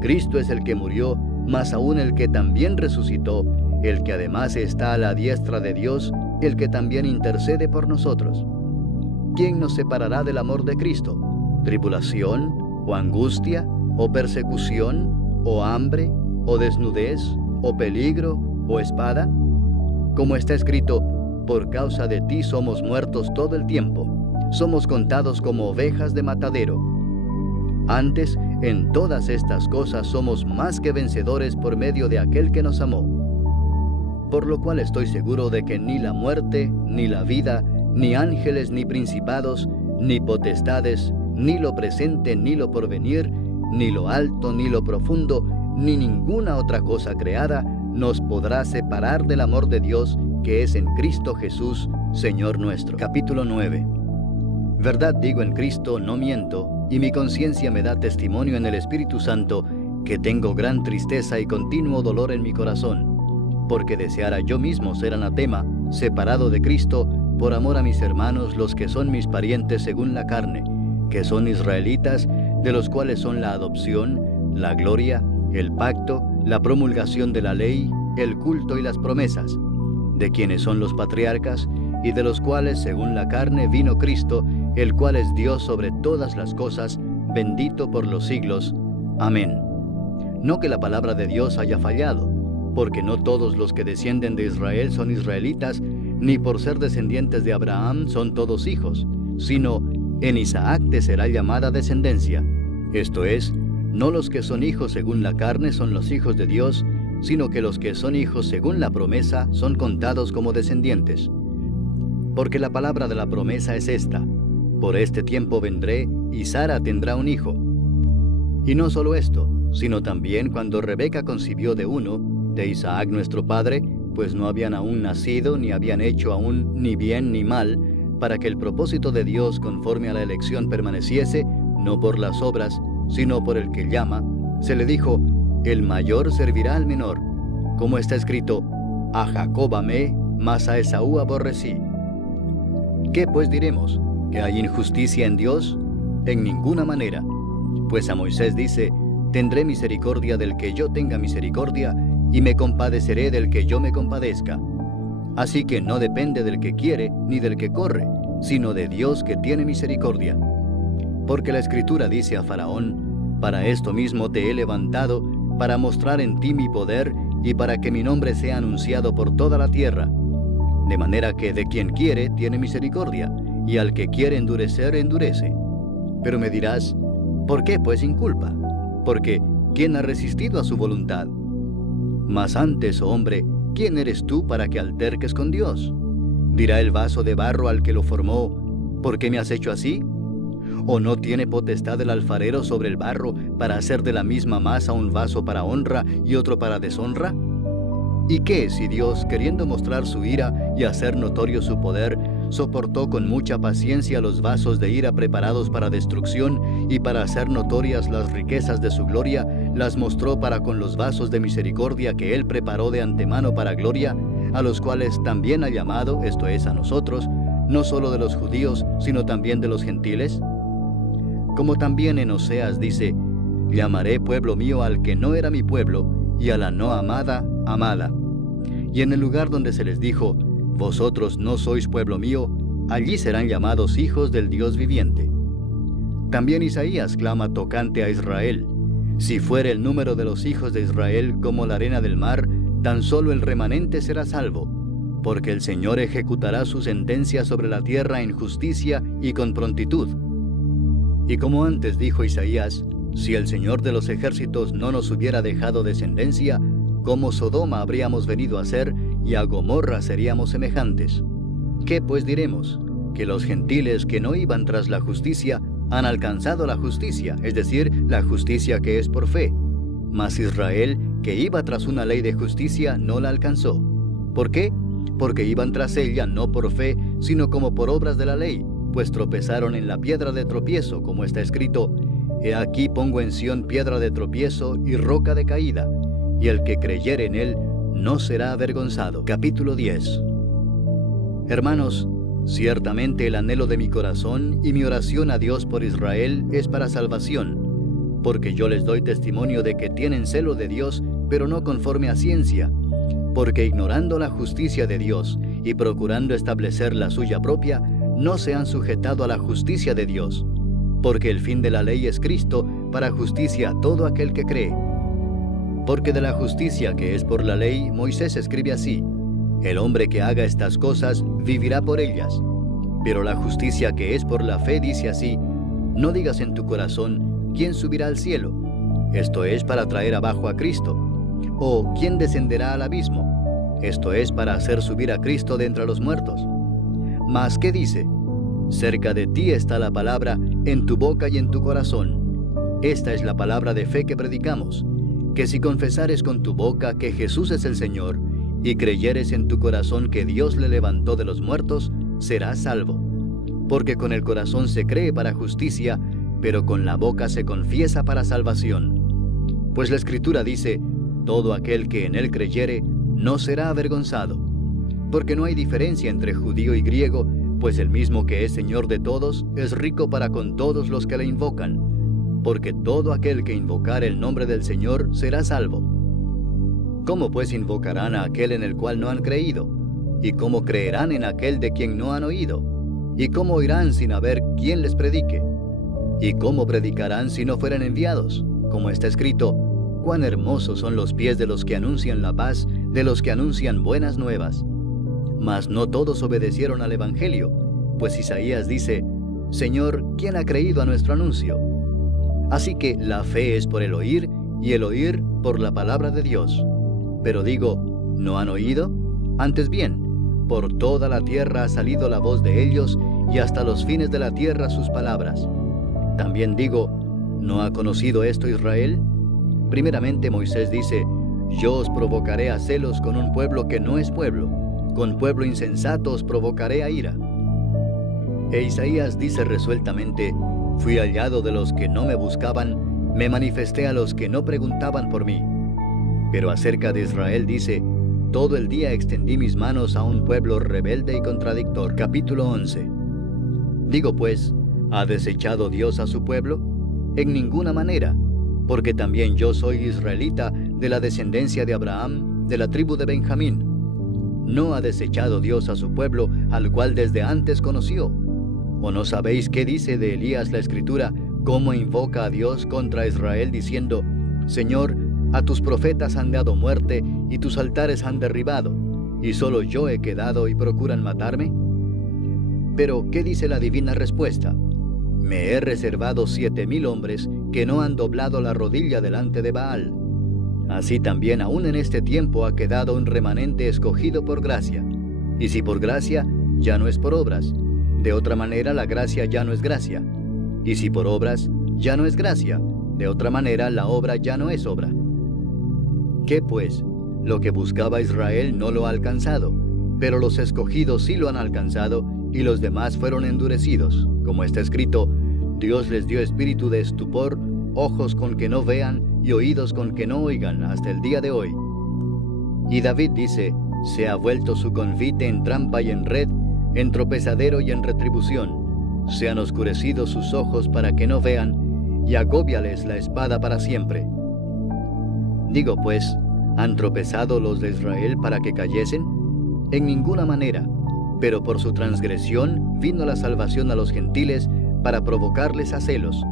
Cristo es el que murió, mas aún el que también resucitó, el que además está a la diestra de Dios, el que también intercede por nosotros. ¿Quién nos separará del amor de Cristo? ¿Tribulación, o angustia, o persecución, o hambre, o desnudez, o peligro, o espada? Como está escrito, por causa de ti somos muertos todo el tiempo, somos contados como ovejas de matadero. Antes, en todas estas cosas somos más que vencedores por medio de aquel que nos amó. Por lo cual estoy seguro de que ni la muerte, ni la vida, ni ángeles, ni principados, ni potestades, ni lo presente, ni lo porvenir, ni lo alto, ni lo profundo, ni ninguna otra cosa creada nos podrá separar del amor de Dios que es en Cristo Jesús, Señor nuestro. Capítulo 9. Verdad digo en Cristo, no miento, y mi conciencia me da testimonio en el Espíritu Santo, que tengo gran tristeza y continuo dolor en mi corazón, porque deseara yo mismo ser anatema, separado de Cristo, por amor a mis hermanos, los que son mis parientes según la carne, que son israelitas, de los cuales son la adopción, la gloria, el pacto, la promulgación de la ley, el culto y las promesas, de quienes son los patriarcas, y de los cuales según la carne vino Cristo, el cual es Dios sobre todas las cosas, bendito por los siglos. Amén. No que la palabra de Dios haya fallado, porque no todos los que descienden de Israel son israelitas, ni por ser descendientes de Abraham son todos hijos, sino en Isaac te será llamada descendencia. Esto es, no los que son hijos según la carne son los hijos de Dios, sino que los que son hijos según la promesa son contados como descendientes. Porque la palabra de la promesa es esta: por este tiempo vendré, y Sara tendrá un hijo. Y no solo esto, sino también cuando Rebeca concibió de uno, de Isaac nuestro padre, pues no habían aún nacido, ni habían hecho aún ni bien ni mal, para que el propósito de Dios conforme a la elección permaneciese, no por las obras, sino por el que llama, se le dijo: el mayor servirá al menor, como está escrito: a Jacob amé, mas a Esaú aborrecí. ¿Qué pues diremos? ¿Que hay injusticia en Dios? En ninguna manera. Pues a Moisés dice: tendré misericordia del que yo tenga misericordia, y me compadeceré del que yo me compadezca. Así que no depende del que quiere ni del que corre, sino de Dios que tiene misericordia. Porque la Escritura dice a Faraón: para esto mismo te he levantado, para mostrar en ti mi poder, y para que mi nombre sea anunciado por toda la tierra. De manera que de quien quiere tiene misericordia, y al que quiere endurecer, endurece. Pero me dirás: ¿por qué pues inculpa? Porque ¿quién ha resistido a su voluntad? Mas antes, oh hombre, ¿quién eres tú para que alterques con Dios? Dirá el vaso de barro al que lo formó: ¿por qué me has hecho así? ¿O no tiene potestad el alfarero sobre el barro para hacer de la misma masa un vaso para honra y otro para deshonra? ¿Y qué si Dios, queriendo mostrar su ira y hacer notorio su poder, soportó con mucha paciencia los vasos de ira preparados para destrucción, y para hacer notorias las riquezas de su gloria, las mostró para con los vasos de misericordia que Él preparó de antemano para gloria, a los cuales también ha llamado, esto es, a nosotros, no solo de los judíos, sino también de los gentiles? Como también en Oseas dice: llamaré pueblo mío al que no era mi pueblo, y a la no amada, amada. Y en el lugar donde se les dijo: vosotros no sois pueblo mío, allí serán llamados hijos del Dios viviente. También Isaías clama tocante a Israel: si fuere el número de los hijos de Israel como la arena del mar, tan solo el remanente será salvo, porque el Señor ejecutará su sentencia sobre la tierra en justicia y con prontitud. Y como antes dijo Isaías: si el Señor de los ejércitos no nos hubiera dejado descendencia, como Sodoma habríamos venido a ser, y a Gomorra seríamos semejantes. ¿Qué pues diremos? Que los gentiles que no iban tras la justicia han alcanzado la justicia, es decir, la justicia que es por fe. Mas Israel, que iba tras una ley de justicia, no la alcanzó. ¿Por qué? Porque iban tras ella no por fe, sino como por obras de la ley, pues tropezaron en la piedra de tropiezo, como está escrito: he aquí pongo en Sión piedra de tropiezo y roca de caída, y el que creyere en él no será avergonzado. Capítulo 10. Hermanos, ciertamente el anhelo de mi corazón y mi oración a Dios por Israel es para salvación, porque yo les doy testimonio de que tienen celo de Dios, pero no conforme a ciencia, porque ignorando la justicia de Dios y procurando establecer la suya propia, no se han sujetado a la justicia de Dios, porque el fin de la ley es Cristo, para justicia a todo aquel que cree. Porque de la justicia que es por la ley, Moisés escribe así: el hombre que haga estas cosas vivirá por ellas. Pero la justicia que es por la fe dice así: no digas en tu corazón: ¿quién subirá al cielo? Esto es para traer abajo a Cristo. O ¿quién descenderá al abismo? Esto es para hacer subir a Cristo de entre los muertos. Mas ¿qué dice? Cerca de ti está la palabra, en tu boca y en tu corazón. Esta es la palabra de fe que predicamos: que si confesares con tu boca que Jesús es el Señor, y creyeres en tu corazón que Dios le levantó de los muertos, serás salvo. Porque con el corazón se cree para justicia, pero con la boca se confiesa para salvación. Pues la Escritura dice: todo aquel que en él creyere no será avergonzado. Porque no hay diferencia entre judío y griego, pues el mismo que es Señor de todos es rico para con todos los que le invocan. Porque todo aquel que invocare el nombre del Señor será salvo. ¿Cómo pues invocarán a aquel en el cual no han creído? ¿Y cómo creerán en aquel de quien no han oído? ¿Y cómo oirán sin haber quien les predique? ¿Y cómo predicarán si no fueran enviados? Como está escrito, cuán hermosos son los pies de los que anuncian la paz, de los que anuncian buenas nuevas. Mas no todos obedecieron al Evangelio, pues Isaías dice, Señor, ¿quién ha creído a nuestro anuncio? Así que la fe es por el oír, y el oír por la palabra de Dios. Pero digo, ¿no han oído? Antes bien, por toda la tierra ha salido la voz de ellos, y hasta los fines de la tierra sus palabras. También digo, ¿no ha conocido esto Israel? Primeramente Moisés dice, yo os provocaré a celos con un pueblo que no es pueblo, con pueblo insensato os provocaré a ira. E Isaías dice resueltamente, fui hallado de los que no me buscaban, me manifesté a los que no preguntaban por mí. Pero acerca de Israel dice, todo el día extendí mis manos a un pueblo rebelde y contradictor. Capítulo 11. Digo pues, ¿ha desechado Dios a su pueblo? En ninguna manera, porque también yo soy israelita de la descendencia de Abraham, de la tribu de Benjamín. ¿No ha desechado Dios a su pueblo, al cual desde antes conoció? ¿O no sabéis qué dice de Elías la Escritura, cómo invoca a Dios contra Israel diciendo, Señor, a tus profetas han dado muerte y tus altares han derribado, y solo yo he quedado y procuran matarme? Pero, ¿qué dice la divina respuesta? Me he reservado 7,000 hombres que no han doblado la rodilla delante de Baal. Así también aún en este tiempo ha quedado un remanente escogido por gracia. Y si por gracia, ya no es por obras. De otra manera la gracia ya no es gracia. Y si por obras, ya no es gracia. De otra manera la obra ya no es obra. ¿Qué pues? Lo que buscaba Israel no lo ha alcanzado, pero los escogidos sí lo han alcanzado, y los demás fueron endurecidos. Como está escrito, Dios les dio espíritu de estupor, ojos con que no vean y oídos con que no oigan hasta el día de hoy. Y David dice, se ha vuelto su confite en trampa y en red, en tropezadero y en retribución. Se han oscurecido sus ojos para que no vean, y agóbiales la espada para siempre. Digo pues, ¿han tropezado los de Israel para que cayesen? En ninguna manera, pero por su transgresión vino la salvación a los gentiles para provocarles a celos.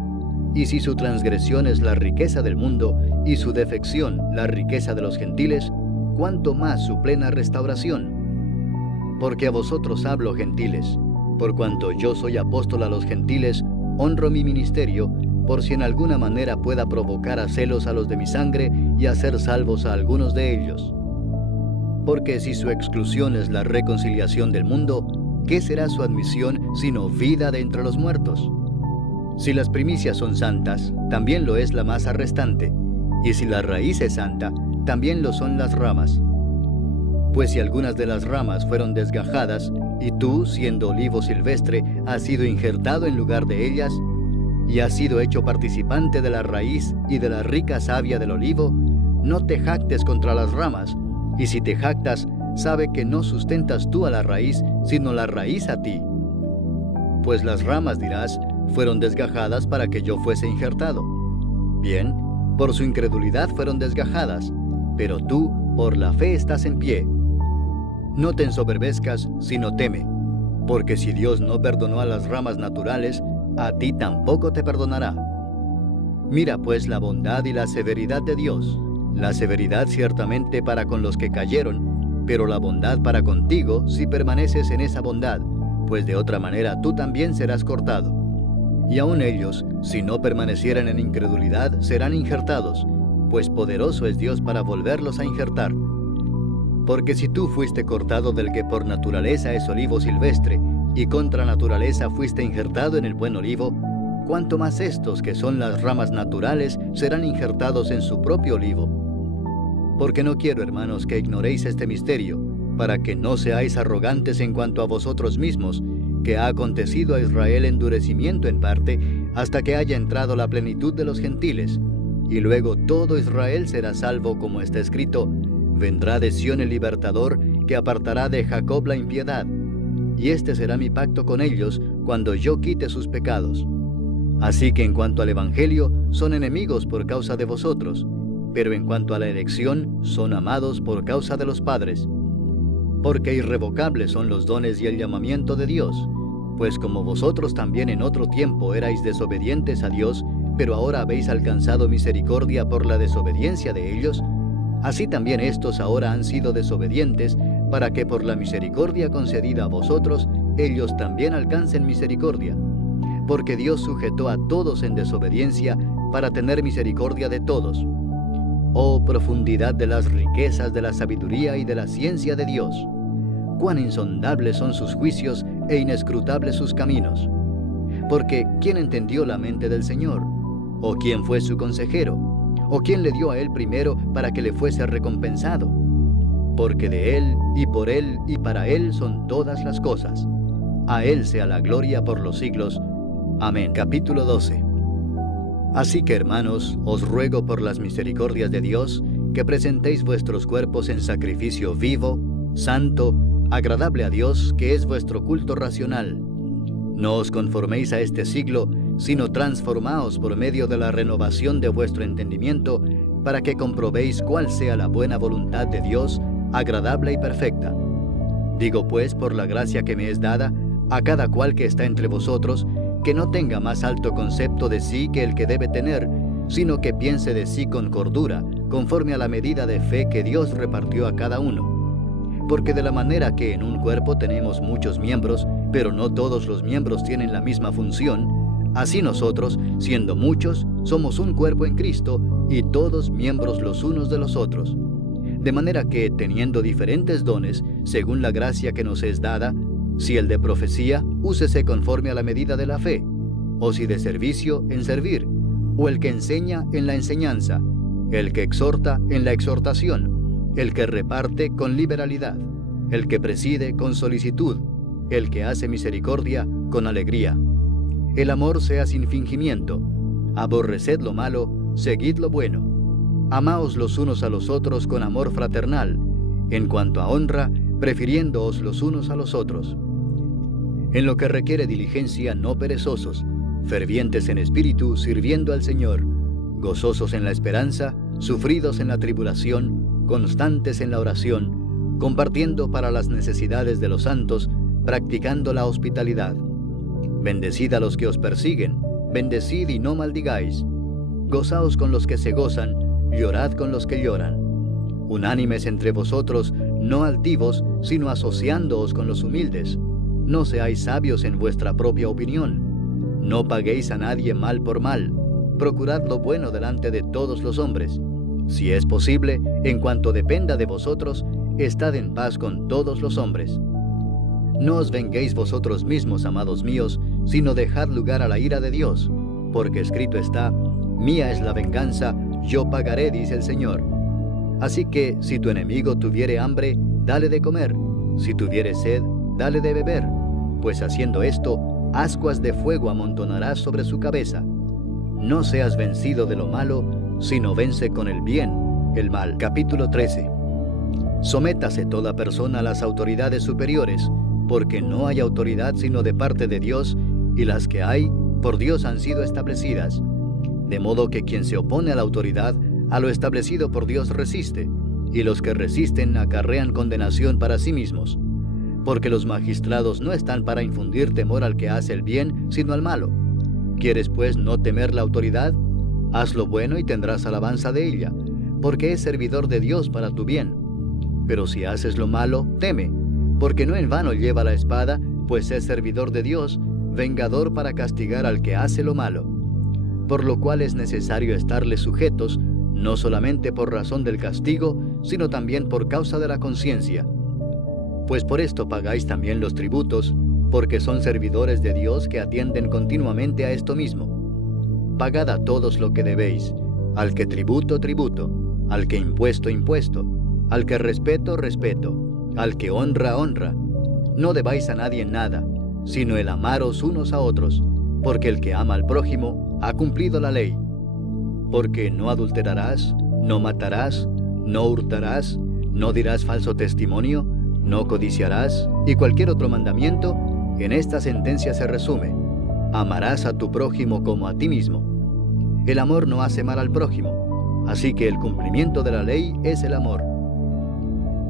Y si su transgresión es la riqueza del mundo y su defección la riqueza de los gentiles, ¿cuánto más su plena restauración? Porque a vosotros hablo, gentiles, por cuanto yo soy apóstol a los gentiles, honro mi ministerio, por si en alguna manera pueda provocar a celos a los de mi sangre y hacer salvos a algunos de ellos. Porque si su exclusión es la reconciliación del mundo, ¿qué será su admisión sino vida de entre los muertos? Si las primicias son santas, también lo es la masa restante, y si la raíz es santa, también lo son las ramas. Pues si algunas de las ramas fueron desgajadas, y tú, siendo olivo silvestre, has sido injertado en lugar de ellas, y has sido hecho participante de la raíz y de la rica savia del olivo, no te jactes contra las ramas, y si te jactas, sabe que no sustentas tú a la raíz, sino la raíz a ti. Pues las ramas, dirás, fueron desgajadas para que yo fuese injertado. Bien, por su incredulidad fueron desgajadas, pero tú, por la fe estás en pie. No te ensoberbezcas, sino teme, porque si Dios no perdonó a las ramas naturales, a ti tampoco te perdonará. Mira pues la bondad y la severidad de Dios, la severidad ciertamente para con los que cayeron, pero la bondad para contigo si permaneces en esa bondad, pues de otra manera tú también serás cortado. Y aun ellos, si no permanecieran en incredulidad, serán injertados, pues poderoso es Dios para volverlos a injertar. Porque si tú fuiste cortado del que por naturaleza es olivo silvestre, y contra naturaleza fuiste injertado en el buen olivo, cuánto más estos que son las ramas naturales serán injertados en su propio olivo. Porque no quiero, hermanos, que ignoréis este misterio, para que no seáis arrogantes en cuanto a vosotros mismos, que ha acontecido a Israel endurecimiento en parte, hasta que haya entrado la plenitud de los gentiles, y luego todo Israel será salvo, como está escrito, vendrá de Sión el libertador, que apartará de Jacob la impiedad, y este será mi pacto con ellos, cuando yo quite sus pecados. Así que en cuanto al Evangelio, son enemigos por causa de vosotros, pero en cuanto a la elección, son amados por causa de los padres. Porque irrevocables son los dones y el llamamiento de Dios, pues como vosotros también en otro tiempo erais desobedientes a Dios, pero ahora habéis alcanzado misericordia por la desobediencia de ellos, así también estos ahora han sido desobedientes, para que por la misericordia concedida a vosotros, ellos también alcancen misericordia. Porque Dios sujetó a todos en desobediencia, para tener misericordia de todos. Oh profundidad de las riquezas de la sabiduría y de la ciencia de Dios. Cuán insondables son sus juicios e inescrutables sus caminos. Porque ¿quién entendió la mente del Señor? ¿O quién fue su consejero? ¿O quién le dio a él primero para que le fuese recompensado? Porque de él, y por él, y para él son todas las cosas. A él sea la gloria por los siglos. Amén. Capítulo 12. Así que, hermanos, os ruego por las misericordias de Dios, que presentéis vuestros cuerpos en sacrificio vivo, santo, agradable a Dios, que es vuestro culto racional. No os conforméis a este siglo, sino transformaos por medio de la renovación de vuestro entendimiento, para que comprobéis cuál sea la buena voluntad de Dios, agradable y perfecta. Digo pues, por la gracia que me es dada, a cada cual que está entre vosotros, que no tenga más alto concepto de sí que el que debe tener, sino que piense de sí con cordura, conforme a la medida de fe que Dios repartió a cada uno. Porque de la manera que en un cuerpo tenemos muchos miembros, pero no todos los miembros tienen la misma función, así nosotros, siendo muchos, somos un cuerpo en Cristo, y todos miembros los unos de los otros. De manera que, teniendo diferentes dones, según la gracia que nos es dada, si el de profecía, úsese conforme a la medida de la fe, o si de servicio, en servir, o el que enseña, en la enseñanza, el que exhorta, en la exhortación, el que reparte, con liberalidad, el que preside, con solicitud, el que hace misericordia, con alegría. El amor sea sin fingimiento, aborreced lo malo, seguid lo bueno. Amaos los unos a los otros con amor fraternal, en cuanto a honra, prefiriéndoos los unos a los otros. En lo que requiere diligencia, no perezosos, fervientes en espíritu, sirviendo al Señor, gozosos en la esperanza, sufridos en la tribulación, constantes en la oración, compartiendo para las necesidades de los santos, practicando la hospitalidad. Bendecid a los que os persiguen, bendecid y no maldigáis. Gozaos con los que se gozan, llorad con los que lloran. Unánimes entre vosotros, no altivos, sino asociándoos con los humildes. No seáis sabios en vuestra propia opinión. No paguéis a nadie mal por mal. Procurad lo bueno delante de todos los hombres. Si es posible, en cuanto dependa de vosotros, estad en paz con todos los hombres. No os venguéis vosotros mismos, amados míos, sino dejad lugar a la ira de Dios, porque escrito está: mía es la venganza, yo pagaré, dice el Señor. Así que, si tu enemigo tuviere hambre, dale de comer; si tuviere sed, dale de beber, pues haciendo esto, ascuas de fuego amontonarás sobre su cabeza. No seas vencido de lo malo, sino vence con el bien el mal. Capítulo 13. Sométase toda persona a las autoridades superiores, porque no hay autoridad sino de parte de Dios, y las que hay, por Dios han sido establecidas. De modo que quien se opone a la autoridad, a lo establecido por Dios resiste, y los que resisten acarrean condenación para sí mismos. Porque los magistrados no están para infundir temor al que hace el bien, sino al malo. ¿Quieres pues no temer la autoridad? Haz lo bueno y tendrás alabanza de ella, porque es servidor de Dios para tu bien. Pero si haces lo malo, teme, porque no en vano lleva la espada, pues es servidor de Dios, vengador para castigar al que hace lo malo. Por lo cual es necesario estarle sujetos, no solamente por razón del castigo, sino también por causa de la conciencia. Pues por esto pagáis también los tributos, porque son servidores de Dios que atienden continuamente a esto mismo. Pagad a todos lo que debéis, al que tributo, tributo, al que impuesto, impuesto, al que respeto, respeto, al que honra, honra. No debáis a nadie nada, sino el amaros unos a otros, porque el que ama al prójimo ha cumplido la ley. Porque no adulterarás, no matarás, no hurtarás, no dirás falso testimonio, no codiciarás, y cualquier otro mandamiento, en esta sentencia se resume: amarás a tu prójimo como a ti mismo. El amor no hace mal al prójimo. Así que el cumplimiento de la ley es el amor.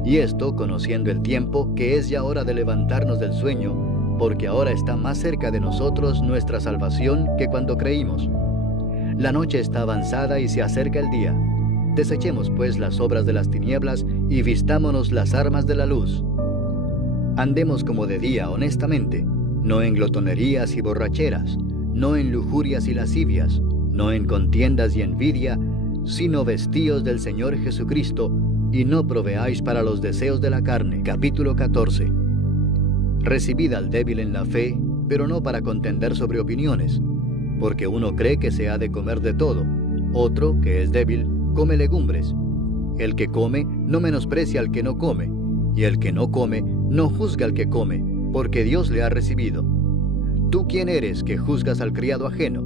Y esto, conociendo el tiempo, que es ya hora de levantarnos del sueño, porque ahora está más cerca de nosotros nuestra salvación que cuando creímos. La noche está avanzada y se acerca el día. Desechemos pues las obras de las tinieblas y vistámonos las armas de la luz. Andemos como de día honestamente, no en glotonerías y borracheras, no en lujurias y lascivias, no en contiendas y envidia, sino vestíos del Señor Jesucristo, y no proveáis para los deseos de la carne. Capítulo 14. Recibid al débil en la fe, pero no para contender sobre opiniones, porque uno cree que se ha de comer de todo, otro, que es débil, come legumbres. El que come no menosprecia al que no come, y el que no come no juzga al que come, porque Dios le ha recibido. ¿Tú quién eres que juzgas al criado ajeno?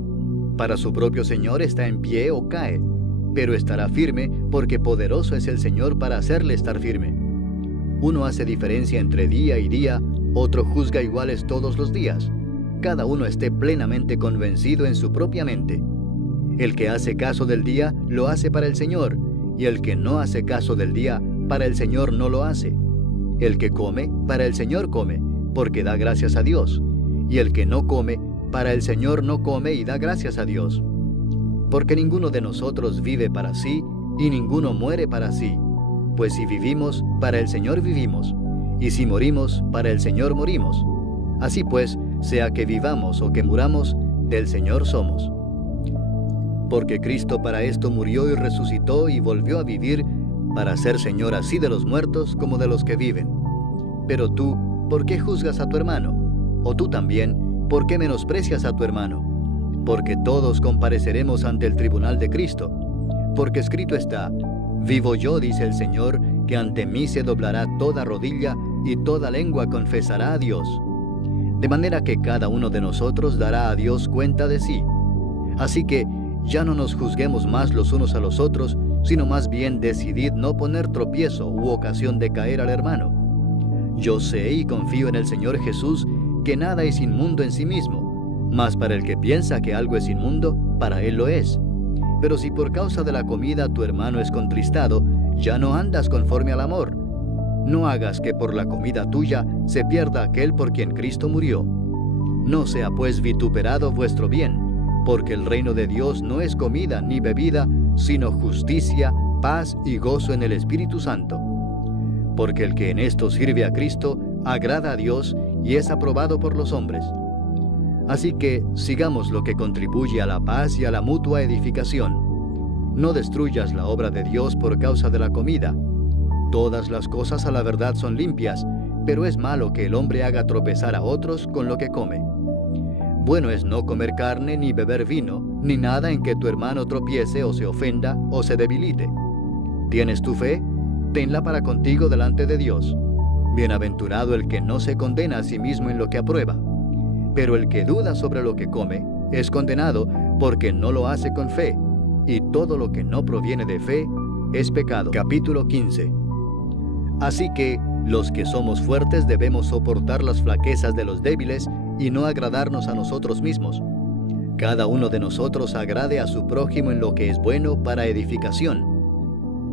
Para su propio Señor está en pie o cae, pero estará firme porque poderoso es el Señor para hacerle estar firme. Uno hace diferencia entre día y día, otro juzga iguales todos los días. Cada uno esté plenamente convencido en su propia mente. El que hace caso del día, lo hace para el Señor, y el que no hace caso del día, para el Señor no lo hace. El que come, para el Señor come, porque da gracias a Dios, y el que no come, para el Señor no come y da gracias a Dios. Porque ninguno de nosotros vive para sí, y ninguno muere para sí. Pues si vivimos, para el Señor vivimos, y si morimos, para el Señor morimos. Así pues, sea que vivamos o que muramos, del Señor somos. Porque Cristo para esto murió y resucitó y volvió a vivir, para ser Señor así de los muertos como de los que viven. Pero tú, ¿por qué juzgas a tu hermano? O tú también, ¿por qué menosprecias a tu hermano? Porque todos compareceremos ante el tribunal de Cristo. Porque escrito está: vivo yo, dice el Señor, que ante mí se doblará toda rodilla y toda lengua confesará a Dios. De manera que cada uno de nosotros dará a Dios cuenta de sí. Así que ya no nos juzguemos más los unos a los otros, sino más bien decidid no poner tropiezo u ocasión de caer al hermano. Yo sé y confío en el Señor Jesús que nada es inmundo en sí mismo, mas para el que piensa que algo es inmundo, para él lo es. Pero si por causa de la comida tu hermano es contristado, ya no andas conforme al amor. No hagas que por la comida tuya se pierda aquel por quien Cristo murió. No sea pues vituperado vuestro bien, porque el reino de Dios no es comida ni bebida, sino justicia, paz y gozo en el Espíritu Santo. Porque el que en esto sirve a Cristo, agrada a Dios y es aprobado por los hombres. Así que sigamos lo que contribuye a la paz y a la mutua edificación. No destruyas la obra de Dios por causa de la comida. Todas las cosas a la verdad son limpias, pero es malo que el hombre haga tropezar a otros con lo que come. Bueno es no comer carne ni beber vino, ni nada en que tu hermano tropiece o se ofenda o se debilite. ¿Tienes tu fe? Tenla para contigo delante de Dios. Bienaventurado el que no se condena a sí mismo en lo que aprueba. Pero el que duda sobre lo que come es condenado porque no lo hace con fe, y todo lo que no proviene de fe es pecado. Capítulo 15. Así que los que somos fuertes debemos soportar las flaquezas de los débiles y no agradarnos a nosotros mismos. Cada uno de nosotros agrade a su prójimo en lo que es bueno para edificación.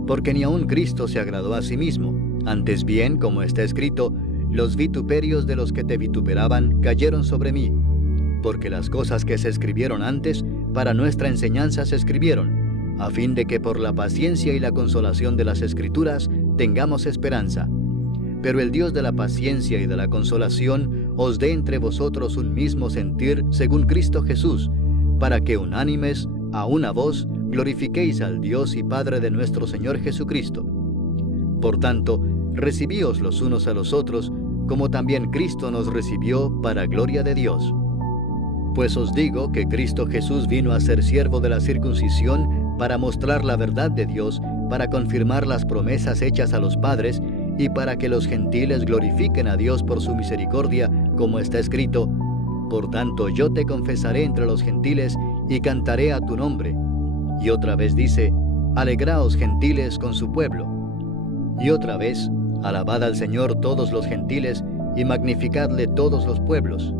Porque ni aun Cristo se agradó a sí mismo, antes bien, como está escrito, los vituperios de los que te vituperaban cayeron sobre mí. Porque las cosas que se escribieron antes, para nuestra enseñanza se escribieron, a fin de que por la paciencia y la consolación de las Escrituras tengamos esperanza. Pero el Dios de la paciencia y de la consolación os dé entre vosotros un mismo sentir según Cristo Jesús, para que unánimes, a una voz, glorifiquéis al Dios y Padre de nuestro Señor Jesucristo. Por tanto, recibíos los unos a los otros, como también Cristo nos recibió para gloria de Dios. Pues os digo que Cristo Jesús vino a ser siervo de la circuncisión para mostrar la verdad de Dios, para confirmar las promesas hechas a los padres, y para que los gentiles glorifiquen a Dios por su misericordia, como está escrito: por tanto yo te confesaré entre los gentiles, y cantaré a tu nombre. Y otra vez dice: alegraos gentiles con su pueblo. Y otra vez: alabad al Señor todos los gentiles, y magnificadle todos los pueblos.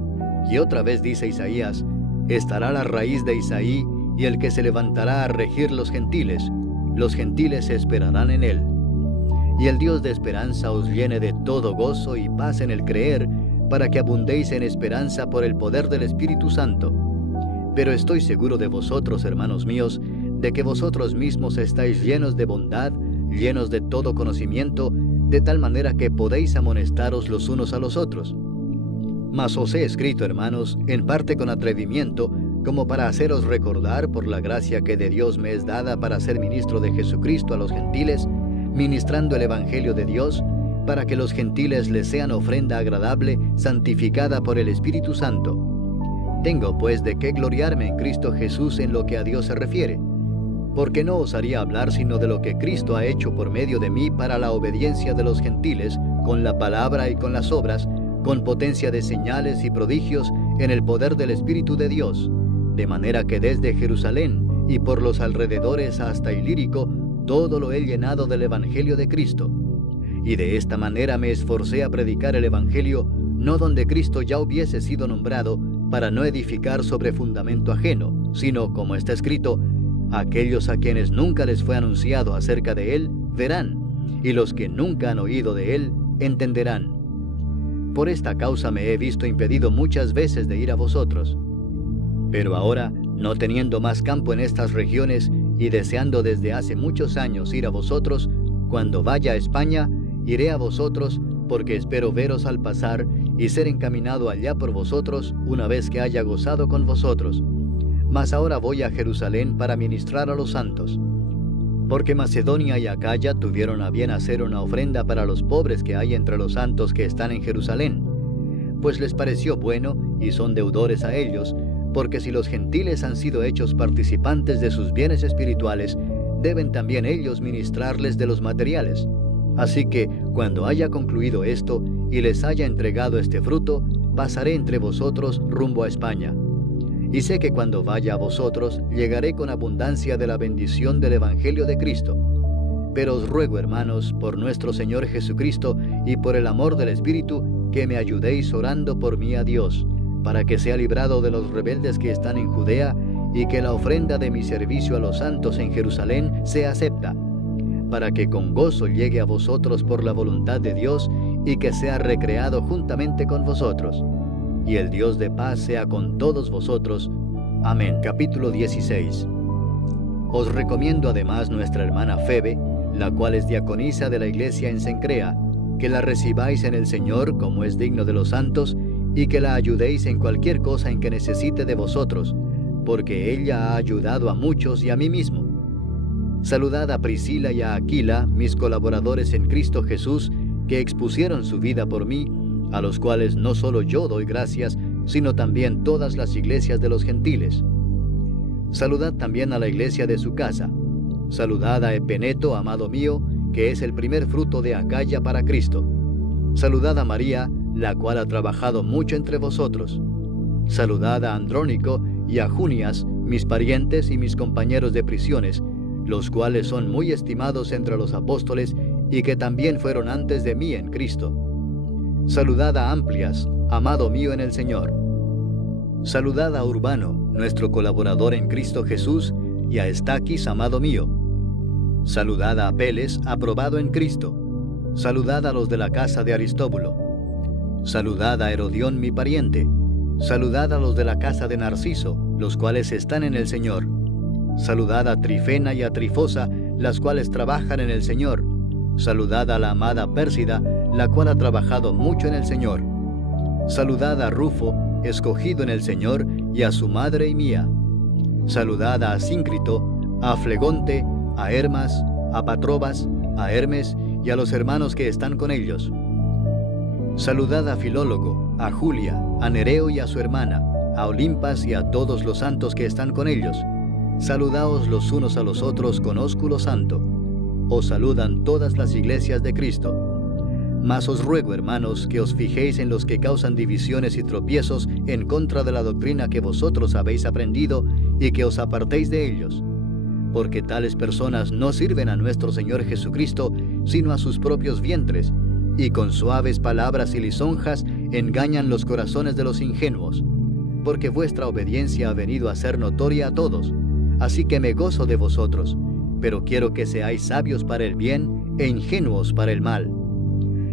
Y otra vez dice Isaías: estará la raíz de Isaí, y el que se levantará a regir los gentiles. los gentiles esperarán en Él. Y el Dios de esperanza os llene de todo gozo y paz en el creer, para que abundéis en esperanza por el poder del Espíritu Santo. Pero estoy seguro de vosotros, hermanos míos, de que vosotros mismos estáis llenos de bondad, llenos de todo conocimiento, de tal manera que podéis amonestaros los unos a los otros. Mas os he escrito, hermanos, en parte con atrevimiento, como para haceros recordar por la gracia que de Dios me es dada para ser ministro de Jesucristo a los gentiles, ministrando el Evangelio de Dios, para que los gentiles les sean ofrenda agradable, santificada por el Espíritu Santo. Tengo pues de qué gloriarme en Cristo Jesús en lo que a Dios se refiere, porque no osaría hablar sino de lo que Cristo ha hecho por medio de mí para la obediencia de los gentiles, con la palabra y con las obras, con potencia de señales y prodigios en el poder del Espíritu de Dios, de manera que desde Jerusalén y por los alrededores hasta Ilírico, todo lo he llenado del Evangelio de Cristo. Y de esta manera me esforcé a predicar el Evangelio, no donde Cristo ya hubiese sido nombrado, para no edificar sobre fundamento ajeno, sino, como está escrito, aquellos a quienes nunca les fue anunciado acerca de Él, verán, y los que nunca han oído de Él, entenderán. Por esta causa me he visto impedido muchas veces de ir a vosotros. Pero ahora, no teniendo más campo en estas regiones, y deseando desde hace muchos años ir a vosotros, cuando vaya a España, iré a vosotros, porque espero veros al pasar y ser encaminado allá por vosotros una vez que haya gozado con vosotros. Mas ahora voy a Jerusalén para ministrar a los santos. Porque Macedonia y Acaya tuvieron a bien hacer una ofrenda para los pobres que hay entre los santos que están en Jerusalén, pues les pareció bueno y son deudores a ellos, porque si los gentiles han sido hechos participantes de sus bienes espirituales, deben también ellos ministrarles de los materiales. Así que, cuando haya concluido esto y les haya entregado este fruto, pasaré entre vosotros rumbo a España. Y sé que cuando vaya a vosotros, llegaré con abundancia de la bendición del Evangelio de Cristo. Pero os ruego, hermanos, por nuestro Señor Jesucristo y por el amor del Espíritu, que me ayudéis orando por mí a Dios, para que sea librado de los rebeldes que están en Judea, y que la ofrenda de mi servicio a los santos en Jerusalén sea acepta, para que con gozo llegue a vosotros por la voluntad de Dios, y que sea recreado juntamente con vosotros. Y el Dios de paz sea con todos vosotros. Amén. Capítulo 16. Os recomiendo además nuestra hermana Febe, la cual es diaconisa de la iglesia en Cencrea, que la recibáis en el Señor como es digno de los santos, y que la ayudéis en cualquier cosa en que necesite de vosotros, porque ella ha ayudado a muchos y a mí mismo. Saludad a Priscila y a Aquila, mis colaboradores en Cristo Jesús, que expusieron su vida por mí, a los cuales no solo yo doy gracias, sino también todas las iglesias de los gentiles. Saludad también a la iglesia de su casa. Saludad a Epeneto, amado mío, que es el primer fruto de Acaya para Cristo. Saludad a María, la cual ha trabajado mucho entre vosotros. Saludad a Andrónico y a Junias, mis parientes y mis compañeros de prisiones, los cuales son muy estimados entre los apóstoles y que también fueron antes de mí en Cristo. Saludad a Amplias, amado mío en el Señor. Saludad a Urbano, nuestro colaborador en Cristo Jesús, y a Estaquis, amado mío. Saludad a Apeles, aprobado en Cristo. Saludad a los de la casa de Aristóbulo. Saludad a Herodión, mi pariente. Saludad a los de la casa de Narciso, los cuales están en el Señor. Saludad a Trifena y a Trifosa, las cuales trabajan en el Señor. Saludad a la amada Pérsida, la cual ha trabajado mucho en el Señor. Saludad a Rufo, escogido en el Señor, y a su madre y mía. Saludad a Asíncrito, a Flegonte, a Hermas, a Patrobas, a Hermes y a los hermanos que están con ellos. Saludad a Filólogo, a Julia, a Nereo y a su hermana, a Olimpas y a todos los santos que están con ellos. Saludaos los unos a los otros con ósculo santo. Os saludan todas las iglesias de Cristo. Mas os ruego, hermanos, que os fijéis en los que causan divisiones y tropiezos en contra de la doctrina que vosotros habéis aprendido, y que os apartéis de ellos. Porque tales personas no sirven a nuestro Señor Jesucristo, sino a sus propios vientres, y con suaves palabras y lisonjas engañan los corazones de los ingenuos. Porque vuestra obediencia ha venido a ser notoria a todos, así que me gozo de vosotros, pero quiero que seáis sabios para el bien e ingenuos para el mal.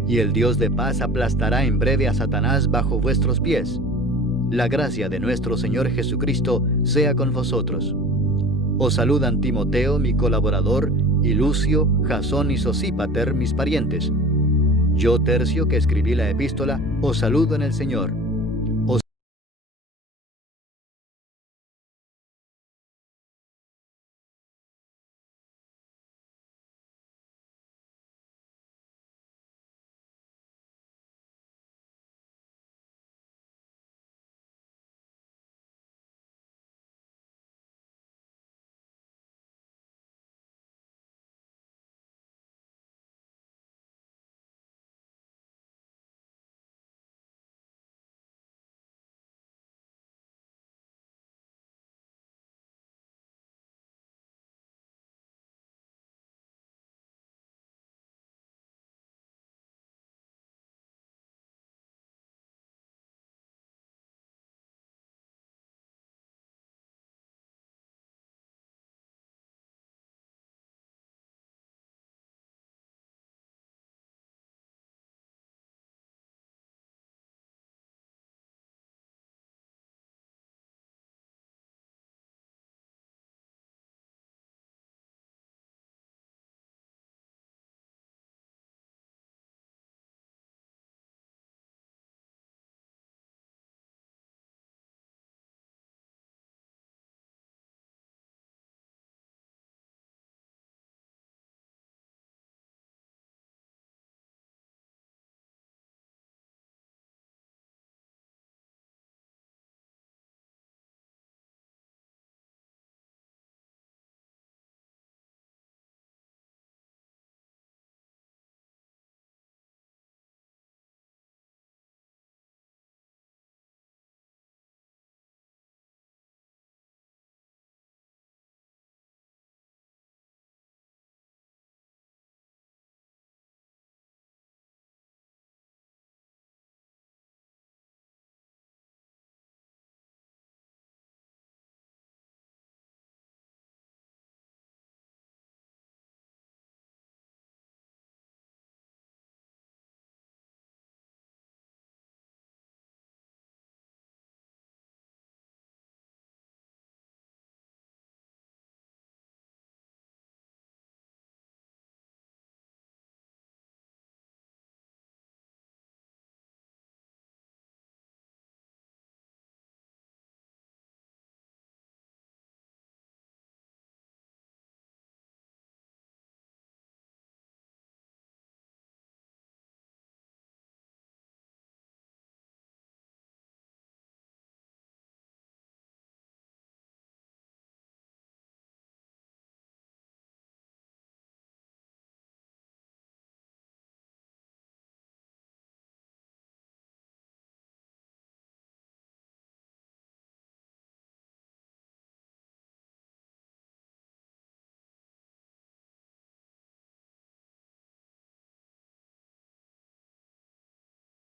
Y el Dios de paz aplastará en breve a Satanás bajo vuestros pies. La gracia de nuestro Señor Jesucristo sea con vosotros. Os saludan Timoteo, mi colaborador, y Lucio, Jasón y Sosípater, mis parientes. Yo, Tercio, que escribí la epístola, os saludo en el Señor.